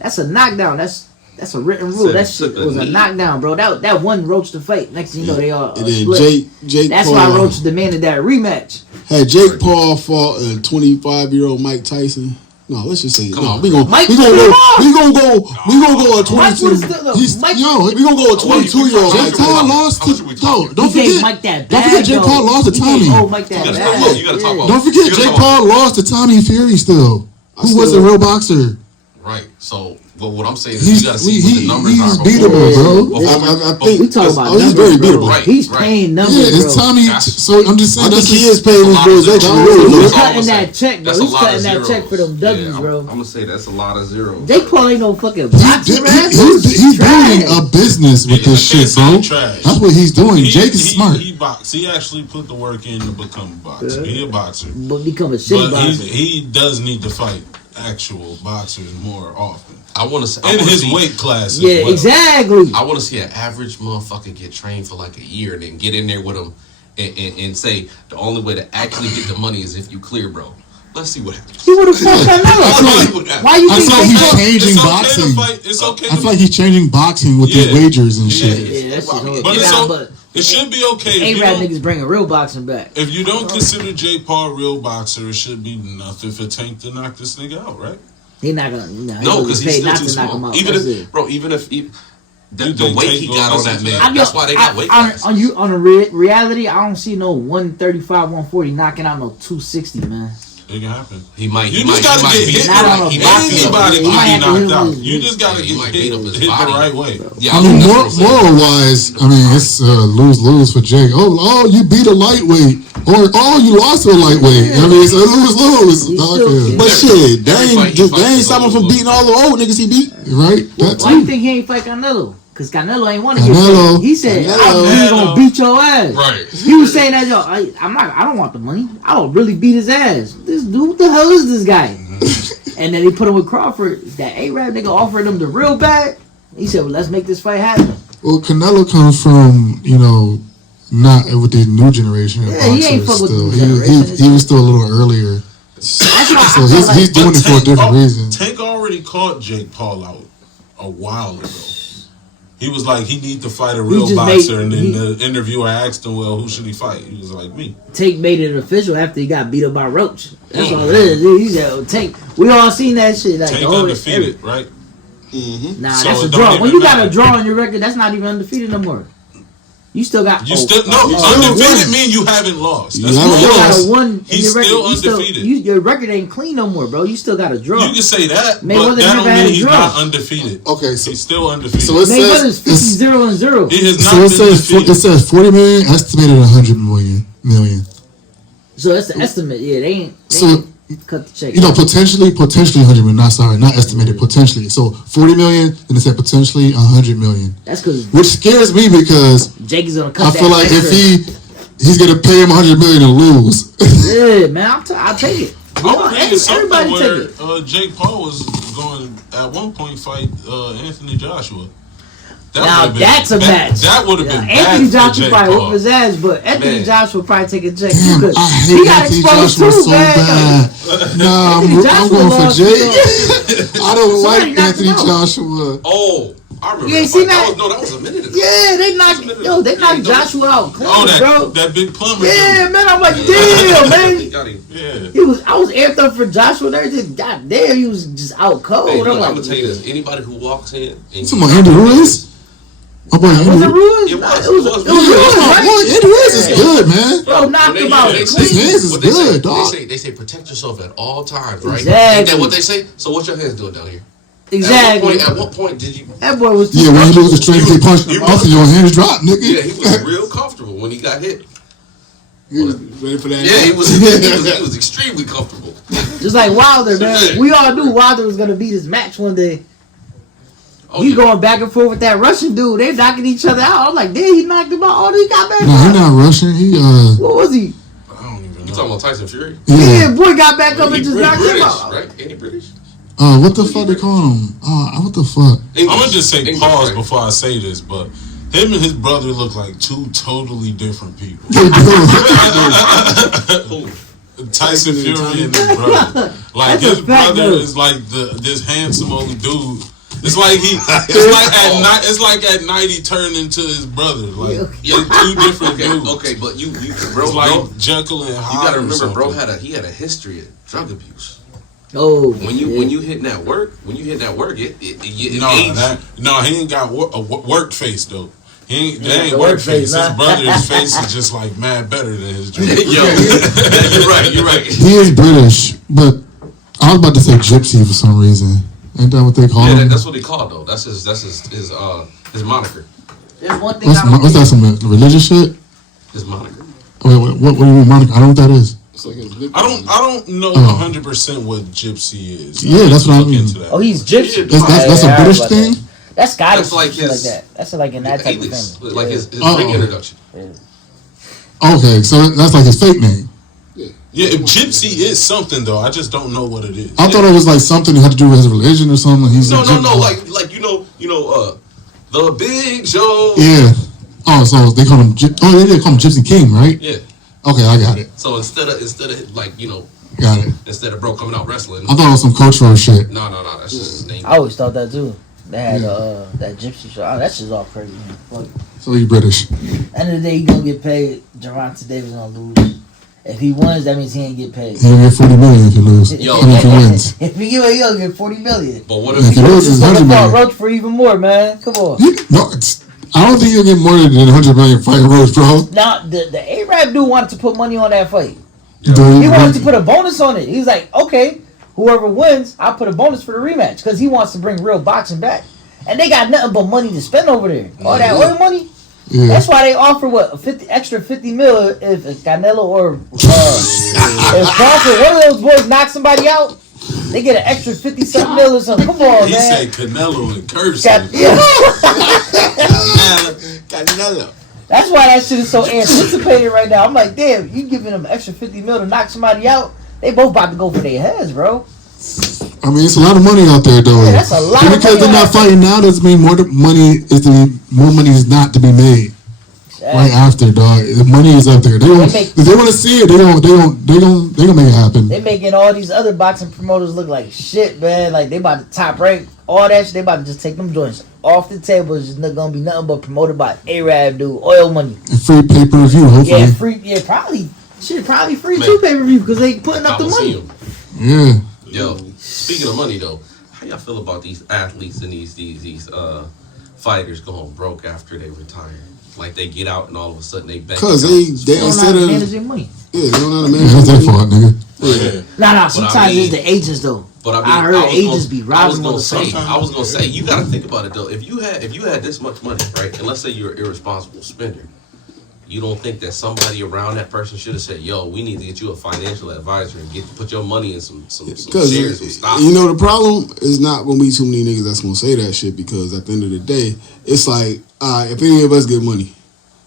That's a knockdown. That's a written rule. That shit Took a was a knee. knockdown, bro. That one Roach the fight. Next thing you know, they all And then split. Jake That's Paul why Roach demanded that rematch. had Jake Paul fought a 25-year-old Mike Tyson. No, let's just say Come no. on. We gonna Mike go. put him off. We gonna go a Mike 22. was still- He's, Mike- yo, we gonna go a 22-year-old Jake Mike Jake Paul Tyson. lost How much to. are we Yo, talking? don't He gave forget. Mike that Don't bag, forget Jake though. Paul lost to He Tommy. gave old Mike that You gotta bag. stop- look, you gotta talk about- Don't forget You gotta Jake talk about- Paul lost to Tommy Fury still. Who still- was a real boxer? Right. So, well, what I'm saying is He's you gotta see what the numbers he's are. beatable, bro. I think We talk about he's numbers, very bro. beatable. Right. He's paying numbers, Yeah, bro. it's Tommy. That's- So I'm just I saying think that's he is paying his a lot bills of extra. zeros. Really, He's bro. That's all I'm cutting saying. that check, bro. That's a He's lot of cutting that zeros. check for them W's, Yeah, bro. I'm gonna say that's a lot of zeros. Jake Paul ain't no fucking He- boxer, man. he's building a business with Yeah, this I can't shit, say bro. trash. That's what he's doing. Jake is smart. He box. He actually put the work in to become a boxer. He a boxer. But become a shitty But boxer. he does need to fight actual boxers more often. I want to In his weight class as Yeah, well. exactly. I want to see an average motherfucker get trained for like a year and then get in there with him and say the only way to actually get the money is if you clear, bro. Let's see what happens. He would have fought Let's see Canelo. what happens. Why you I think feel like Jake he's Paul? changing It's okay boxing. to fight. It's okay. I feel like he's changing boxing with Yeah. the wagers and Yeah. shit. Yeah, that shit hard. But it's Nah, o- but it should be okay if you A-Rap don't, niggas bringing real boxing back. if you don't consider Jake Paul a real boxer. It should be nothing for Tank to knock this nigga out, right? He not gonna. No, because he's still not too to knock him small. out. Even That's if, it. bro, the weight he got on that man. That's why they got weight class. On a reality, I don't see no 135, 140 knocking out no 260, man. It can happen. He might. You just gotta get hit. Anybody can be knocked out. You just gotta get hit the right way. Yeah, I mean, moral wise, I mean, it's lose for Jake. Oh, you beat a lightweight, or you lost to a lightweight. I mean, it's a lose. But shit, they ain't stopping from beating all the old niggas he beat. Right? Why you think he ain't fight Canelo? Because Canelo ain't want to get paid. He said, I'm really going to beat your ass. Right. He was saying that, yo, I don't want the money. I don't really beat his ass. This dude, what the hell is this guy? And then they put him with Crawford. That A-Rap nigga offered him the real bag. He said, well, let's make this fight happen. Well, Canelo comes from, not with the new generation. Yeah, he ain't fuck with the new generation. He was still a little earlier. So he's doing it for a different reason. Tank already caught Jake Paul out a while ago. He was like, he need to fight a real boxer, and then the interviewer asked him, well, who should he fight? He was like, me. Tank made it official after he got beat up by Roach. That's all it is. He said, Tank, we all seen that shit. Like, Tank undefeated, right? Mm-hmm. Nah, so that's a draw. When you got a draw on your record, that's not even undefeated no more. You still got... undefeated mean you haven't lost. That's He's still undefeated. Your record ain't clean no more, bro. You still got a draw. You can say that, but that don't mean he's not undefeated. Okay, so he's still undefeated. So it Mayweather's 50-0-0. He has not been defeated. It says 40 million, estimated 100 million. So that's the estimate. Yeah, they ain't cut the check. Potentially 100 million. Not estimated. Potentially. So 40 million, and it said potentially 100 million. That's because which scares me because Jake is gonna cut. I feel like if he's gonna pay him 100 million to lose. Yeah, man, I'll take it. Everybody take it. Jake Paul was going at one point fight Anthony Joshua. That's a match. That would have been Anthony bad Joshua probably whoop his ass, but Anthony Joshua probably take a check. Damn, I hate he got Anthony exposed Joshua too, so man. bad. Nah, I'm going for Jake. I don't like Anthony Joshua. Oh, I remember. You ain't seen that? That was a minute ago. Yeah, they knocked Joshua out clean, bro. That big plumber. Yeah, man, I'm like, damn, man. Yeah. I was amped up for Joshua there. Just goddamn, he was just out cold. Hey, I'm I'm like, gonna tell you this: anybody who walks in, you talking about Andy Ruiz? Oh boy, was it Ruiz? It was Ruiz, right? Andy Ruiz is good, man. Bro, knocked him out. His hands is good, dog. They say protect yourself at all times, right? Exactly. Ain't that what they say? So what's your hands doing down here? Exactly. At what point did you? That boy was. Yeah, when you lose the strength, they punch off and your hands drop, nigga. Yeah, he was real comfortable when he got hit. You was ready for that? Yeah, he was extremely comfortable. Just like Wilder, man. We all knew Wilder was gonna beat his match one day. Going back and forth with that Russian dude. They knocking each other out. I'm like, damn, he knocked him out. Oh, he got back. No, he's not Russian. What was he? I don't even know. You talking about Tyson Fury? Yeah, boy got back up and just knocked him out. Right? Any British? What the fuck they call him? What the fuck? I'm gonna just say pause before I say this, but him and his brother look like two totally different people. Tyson Fury and his brother. Like his brother is like this handsome old dude. It's like at night he turned into his brother. Like two different dudes. Okay, but you bro, like Jekyll and Hyde. You gotta remember, bro had a history of drug abuse. Oh, when you hitting that work, it he ain't got a work face though. He ain't work face. His brother's face is just like mad better than his drug. Yo, you're right. He is British, but I was about to say gypsy for some reason. Ain't that what they call him? Yeah, that's what they call though. That's his moniker. There's one thing. What's that? Some religious shit? His moniker. Wait, what do you mean moniker? I don't know what that is. I don't know 100% what gypsy is. Yeah, that's what I mean. Oh, he's gypsy. That's a British thing. That's Scottish. That's like his. Like that. That's like in that type of thing. Like his ring introduction. Okay, so that's like his fake name. Yeah, gypsy is something though. I just don't know what it is. I thought it was like something that had to do with his religion or something. No. Like the Big Show. Yeah. Oh, so they call him. They did call him Gypsy King, right? Yeah. Okay, I got it. So instead of got it. Instead of bro coming out wrestling. I thought it was some cultural shit. No, that's just his name. I always thought that too. They had that gypsy show. Oh, that shit's all crazy. So he's British. End of the day, he gonna get paid. Gervonta Davis gonna lose. If he wins, that means he ain't get paid. He'll get $40 million if he loses. Yo. I mean, if he wins. If he'll get $40 million. But what If if he loses, Just $100 million. Roach for even more, man. Come on. No, I don't think you'll get more than $100 million fighting Roach, bro. Now the Arab dude wanted to put money on that fight. Dude, He wanted to put a bonus on it. He's like, okay, whoever wins, I'll put a bonus for the rematch because he wants to bring real boxing back. And they got nothing but money to spend over there. All that oil money. Yeah. That's why they offer extra 50 mil if Canelo or if Crawford, one of those boys knocks somebody out, they get an extra 50-something mil or something. Come on, He man. said Canelo and curse. Canelo. That's why that shit is so anticipated right now. I'm like, damn, you giving them extra 50 mil to knock somebody out? They both about to go for their heads, bro. I mean, it's a lot of money out there, though. Yeah, that's a lot Just of because money they're not fighting now doesn't mean more money is not to be made. Right after, dog. The money is up there. If they want to see it, they gonna make it happen. They making all these other boxing promoters look like shit, man. Like they about to top rank all that shit. They about to just take them joints off the table. It's just not gonna be nothing but promoted by Arab dude, oil money. And free pay-per-view, hopefully. Yeah, free. Yeah, probably free too pay-per-view because they putting up the money. Yeah. Yo, speaking of money though, how y'all feel about these athletes and these fighters going broke after they retire? Like they get out and all of a sudden they back. Because they instead of manage their money. Yeah, they don't know how to Yeah, manage that's their their fault, nigga. Nah. Sometimes it's the agents though. But I heard agents be robbing I was motherfuckers. gonna say, you gotta think about it though. If you had this much money, right, and let's say you're an irresponsible spender, you don't think that somebody around that person should have said, "Yo, we need to get you a financial advisor and put your money in some shares, some stocks." You know, the problem is not gonna be too many niggas that's gonna say that shit because at the end of the day, it's like, if any of us get money,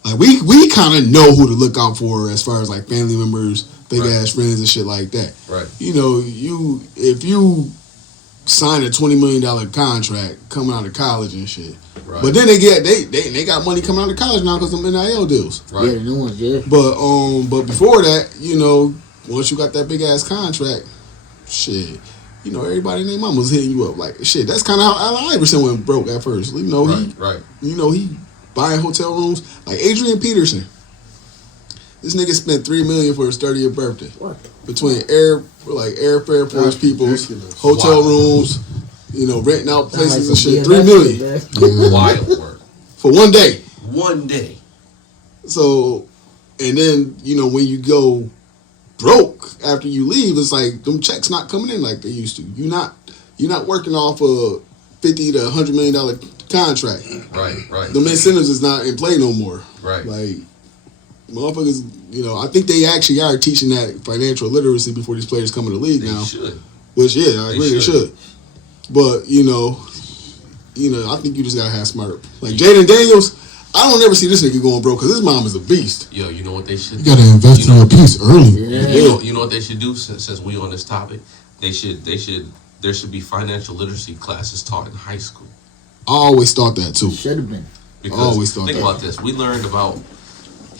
like we kind of know who to look out for as far as like family members, big ass friends and shit like that. Right. You know, if you sign a $20 million contract coming out of college and shit. Right. But then they got money coming out of college now because of them NIL deals. Right. Yeah, the new ones, yeah. But before that, you know, once you got that big ass contract, shit, you know, everybody and their mama was hitting you up like shit. That's kind of how Allen Iverson went broke at first. You know, he buying hotel rooms like Adrian Peterson. This nigga spent $3 million for his 30th birthday. What? Between airfare for his peoples, hotel rooms, you know, renting out places and shit. $3 million. Wild work. For one day. One day. So, and then, you know, when you go broke after you leave, it's like them checks not coming in like they used to. You're not working off a $50 to $100 million contract. Right. Them incentives is not in play no more. Right. Like, motherfuckers, you know, I think they actually are teaching that financial literacy before these players come in the league now. They should. Which, yeah, I agree they should. But, you know, I think you just gotta have smart. Like Jaden Daniels, I don't ever see this nigga going broke because his mom is a beast. Yo, you know what they should do? You gotta invest in your piece early. Yeah. You know what they should do since we on this topic? There should be financial literacy classes taught in high school. I always thought that too. Should have been. Because I always thought think that. about this. We learned about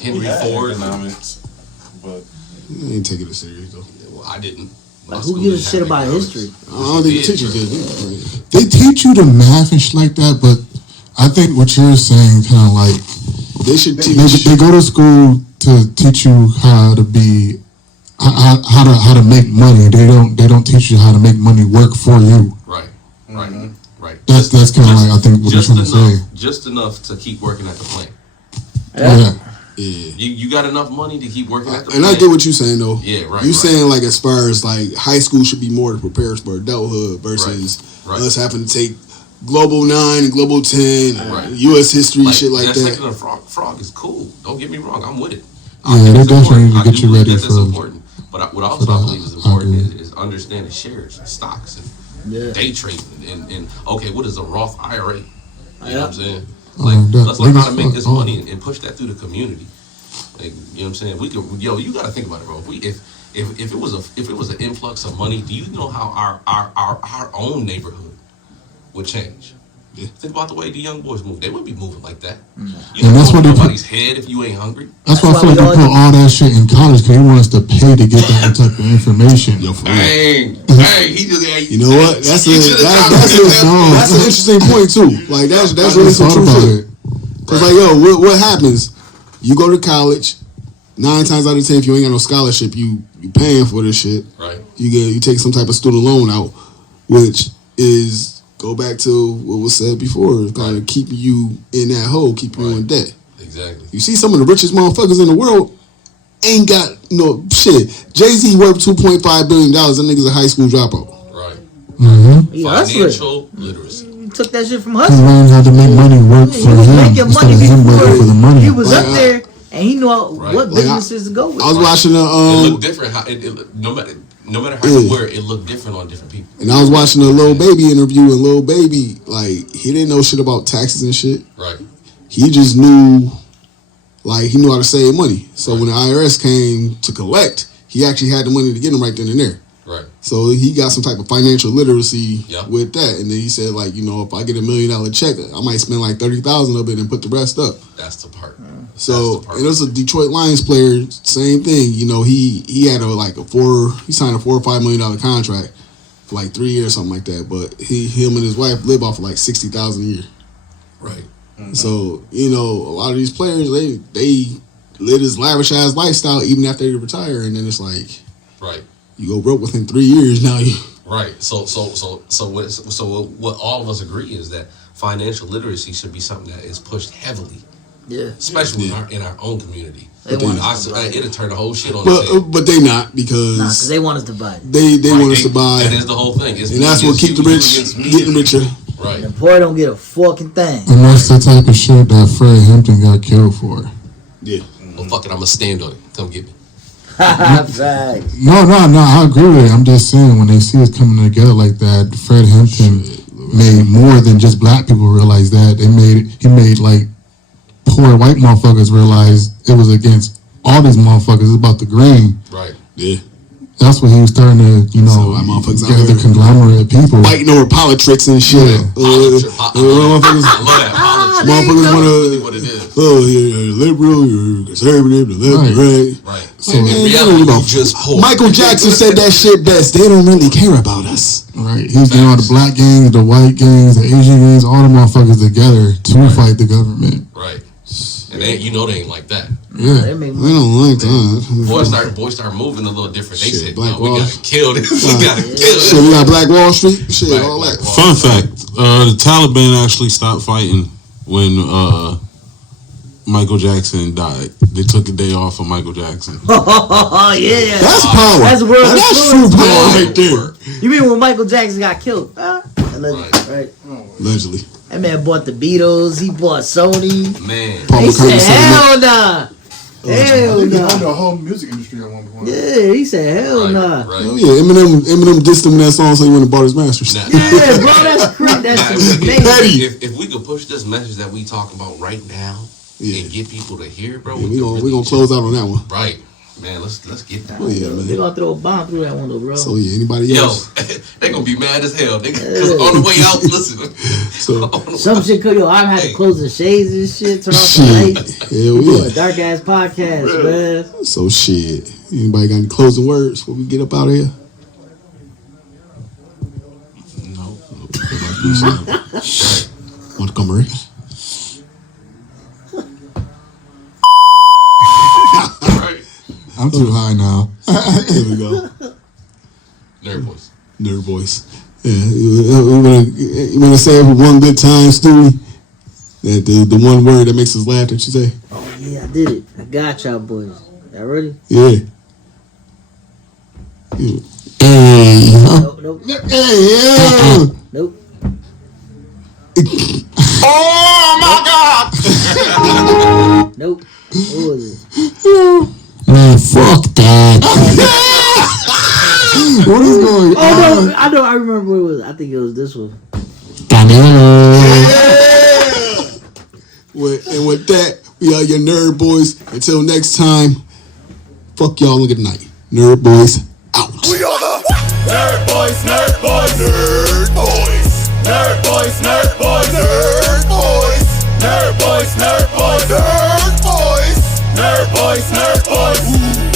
Henry Ford. Economics, but You ain't taking it serious though. Well, I didn't. Like, who gives a shit about history? I don't think the teachers did. They teach you the math and shit like that, but I think what you're saying kind of like They should teach. they go to school to teach you how to be how to make money. They don't teach you how to make money work for you. Right. That's kind of like I think what they're trying to say. Just enough to keep working at the plant. Yeah. You got enough money to keep working at the And plant. I get what you're saying though. Yeah, right. You saying like as far as like high school should be more to prepare us for adulthood versus Right. us having to take Global 9 and Global 10, Right. U.S. history, shit like that. Second frog is cool. Don't get me wrong. I'm with it. Yeah, they definitely need to get you ready That's for. important. But what I also believe is important is understanding shares and stocks and day trading and okay, what is a Roth IRA? You know what I'm saying? Like, let's learn how to make this money and push that through the community. Like, you know what I'm saying? We could, you got to think about it, bro. If it was an influx of money, do you know how our own neighborhood would change? Yeah. Think about the way the young boys move. They wouldn't be moving like that. You And that's don't what nobody's head if you ain't hungry. That's why I feel like they put all that shit in college because they want us to pay to get that type of information. Dang, he just. You know what? That's an interesting point too. Like that's really some true shit. Because like, yo, what happens? You go to college, 9 times out of 10, if you ain't got no scholarship, you paying for this shit. Right. You take some type of student loan out, which is go back to what was said before, kind of keep you in that hole, keep you in debt. Exactly. You see some of the richest motherfuckers in the world ain't got no shit. Jay-Z worth $2.5 billion. That nigga's a high school dropout. Right. Financial literacy. You took that shit from He hustling. learned how to make money work He for was him making instead money of him before working for the money. he was up there, and he knew what businesses to go with. I was watching It looked different. No matter how you wear it, it looked different on different people. And I was watching a Lil Baby interview, and Lil Baby, like, he didn't know shit about taxes and shit. Right. He just knew, like, he knew how to save money. So when the IRS came to collect, he actually had the money to get him right then and there. Right. So he got some type of financial literacy Yeah. with that. And then he said, like, you know, if I get $1 million check, I might spend like 30,000 of it and put the rest up. That's the part. So, and it was a Detroit Lions player, same thing. You know, he had he signed a $4 or $5 million contract for like 3 years, something like that. But him and his wife live off of like $60,000 a year. Right. Mm-hmm. So, you know, a lot of these players, they live this lavish ass lifestyle even after they retire, and then it's like, right, you go broke within 3 years now. Right. So what all of us agree is that financial literacy should be something that is pushed heavily. Yeah. Especially in our own community. It'll turn the whole shit on But its head. but they not, because they want us to buy. They want us to buy. That is the whole thing. And that's what keep the rich getting richer. Right. The poor don't get a fucking thing. And that's the type of shit that Fred Hampton got killed for. Yeah. Well, fuck it, I'm gonna stand on it. Come get me. No, I agree with it. I'm just saying, when they see us coming together like that, Fred Hampton made more than just black people realize that. He made like poor white motherfuckers realize it was against all these motherfuckers. It's about the green. Right. Yeah. That's when he was starting to, get the conglomerate of people. Fighting over politics and shit. Motherfuckers want to, you're liberal, you're conservative, the left, right. So, Michael Jackson said that shit best. They don't really care about us. Right. He's getting all the black gangs, the white gangs, the Asian gangs, all the motherfuckers together to fight the government. Right. And they ain't like that. Yeah. They don't like that. Boys start moving a little different. They said, Black we gotta kill this. We gotta kill this. Shit, we got Black Wall Street. Shit, Black all that. Fun fact, the Taliban actually stopped fighting when Michael Jackson died. They took a day off of Michael Jackson. Oh, yeah. That's power. That's world That's true power right there. You mean when Michael Jackson got killed? Allegedly, right? Allegedly. That man bought the Beatles. He bought Sony. Man. He said, hell nah. Hell He nah. owned the whole music industry at one point. Yeah, he said, hell nah. Right. Oh yeah, Eminem dissed him in that song, so he went and bought his masters. Yeah, bro, that's crazy. That's amazing. If we could push this message that we talking about right now and get people to hear, bro, we gonna close out on that one. Right. Man, let's get that. Oh, yeah, man. They gonna throw a bomb through that window, bro. So yeah, anybody else? They gonna be mad as hell. Cause on the way out, listen. Some shit could I had to close the shades and shit, turn off the lights. Hell We do yeah. a dark ass podcast, man. So shit. Anybody got any closing words before we get up out of here? No. Montgomery. I'm too high now. Here we go. Nerd voice. Nerd voice. Yeah, you wanna say it with one good time, Stewie? That the one word that makes us laugh that you say? Oh yeah, I did it. I got y'all boys. Y'all ready? Yeah. Hey. Nope. Hey, Nope. Oh my God! Nope. What was it? Man, fuck that. What is going on? Oh no, I remember what it was. I think it was this one. And with that, we are your nerd boys. Until next time, fuck y'all and good night. Nerd boys out. We are the Nerd Boys, Nerd Boys, Nerd Boys, Nerd Boys, Nerd Boys, Nerd Boys, Nerd Boys, Nerd Boys, Nerd Boys, Nerd Boys, Nerd Boys.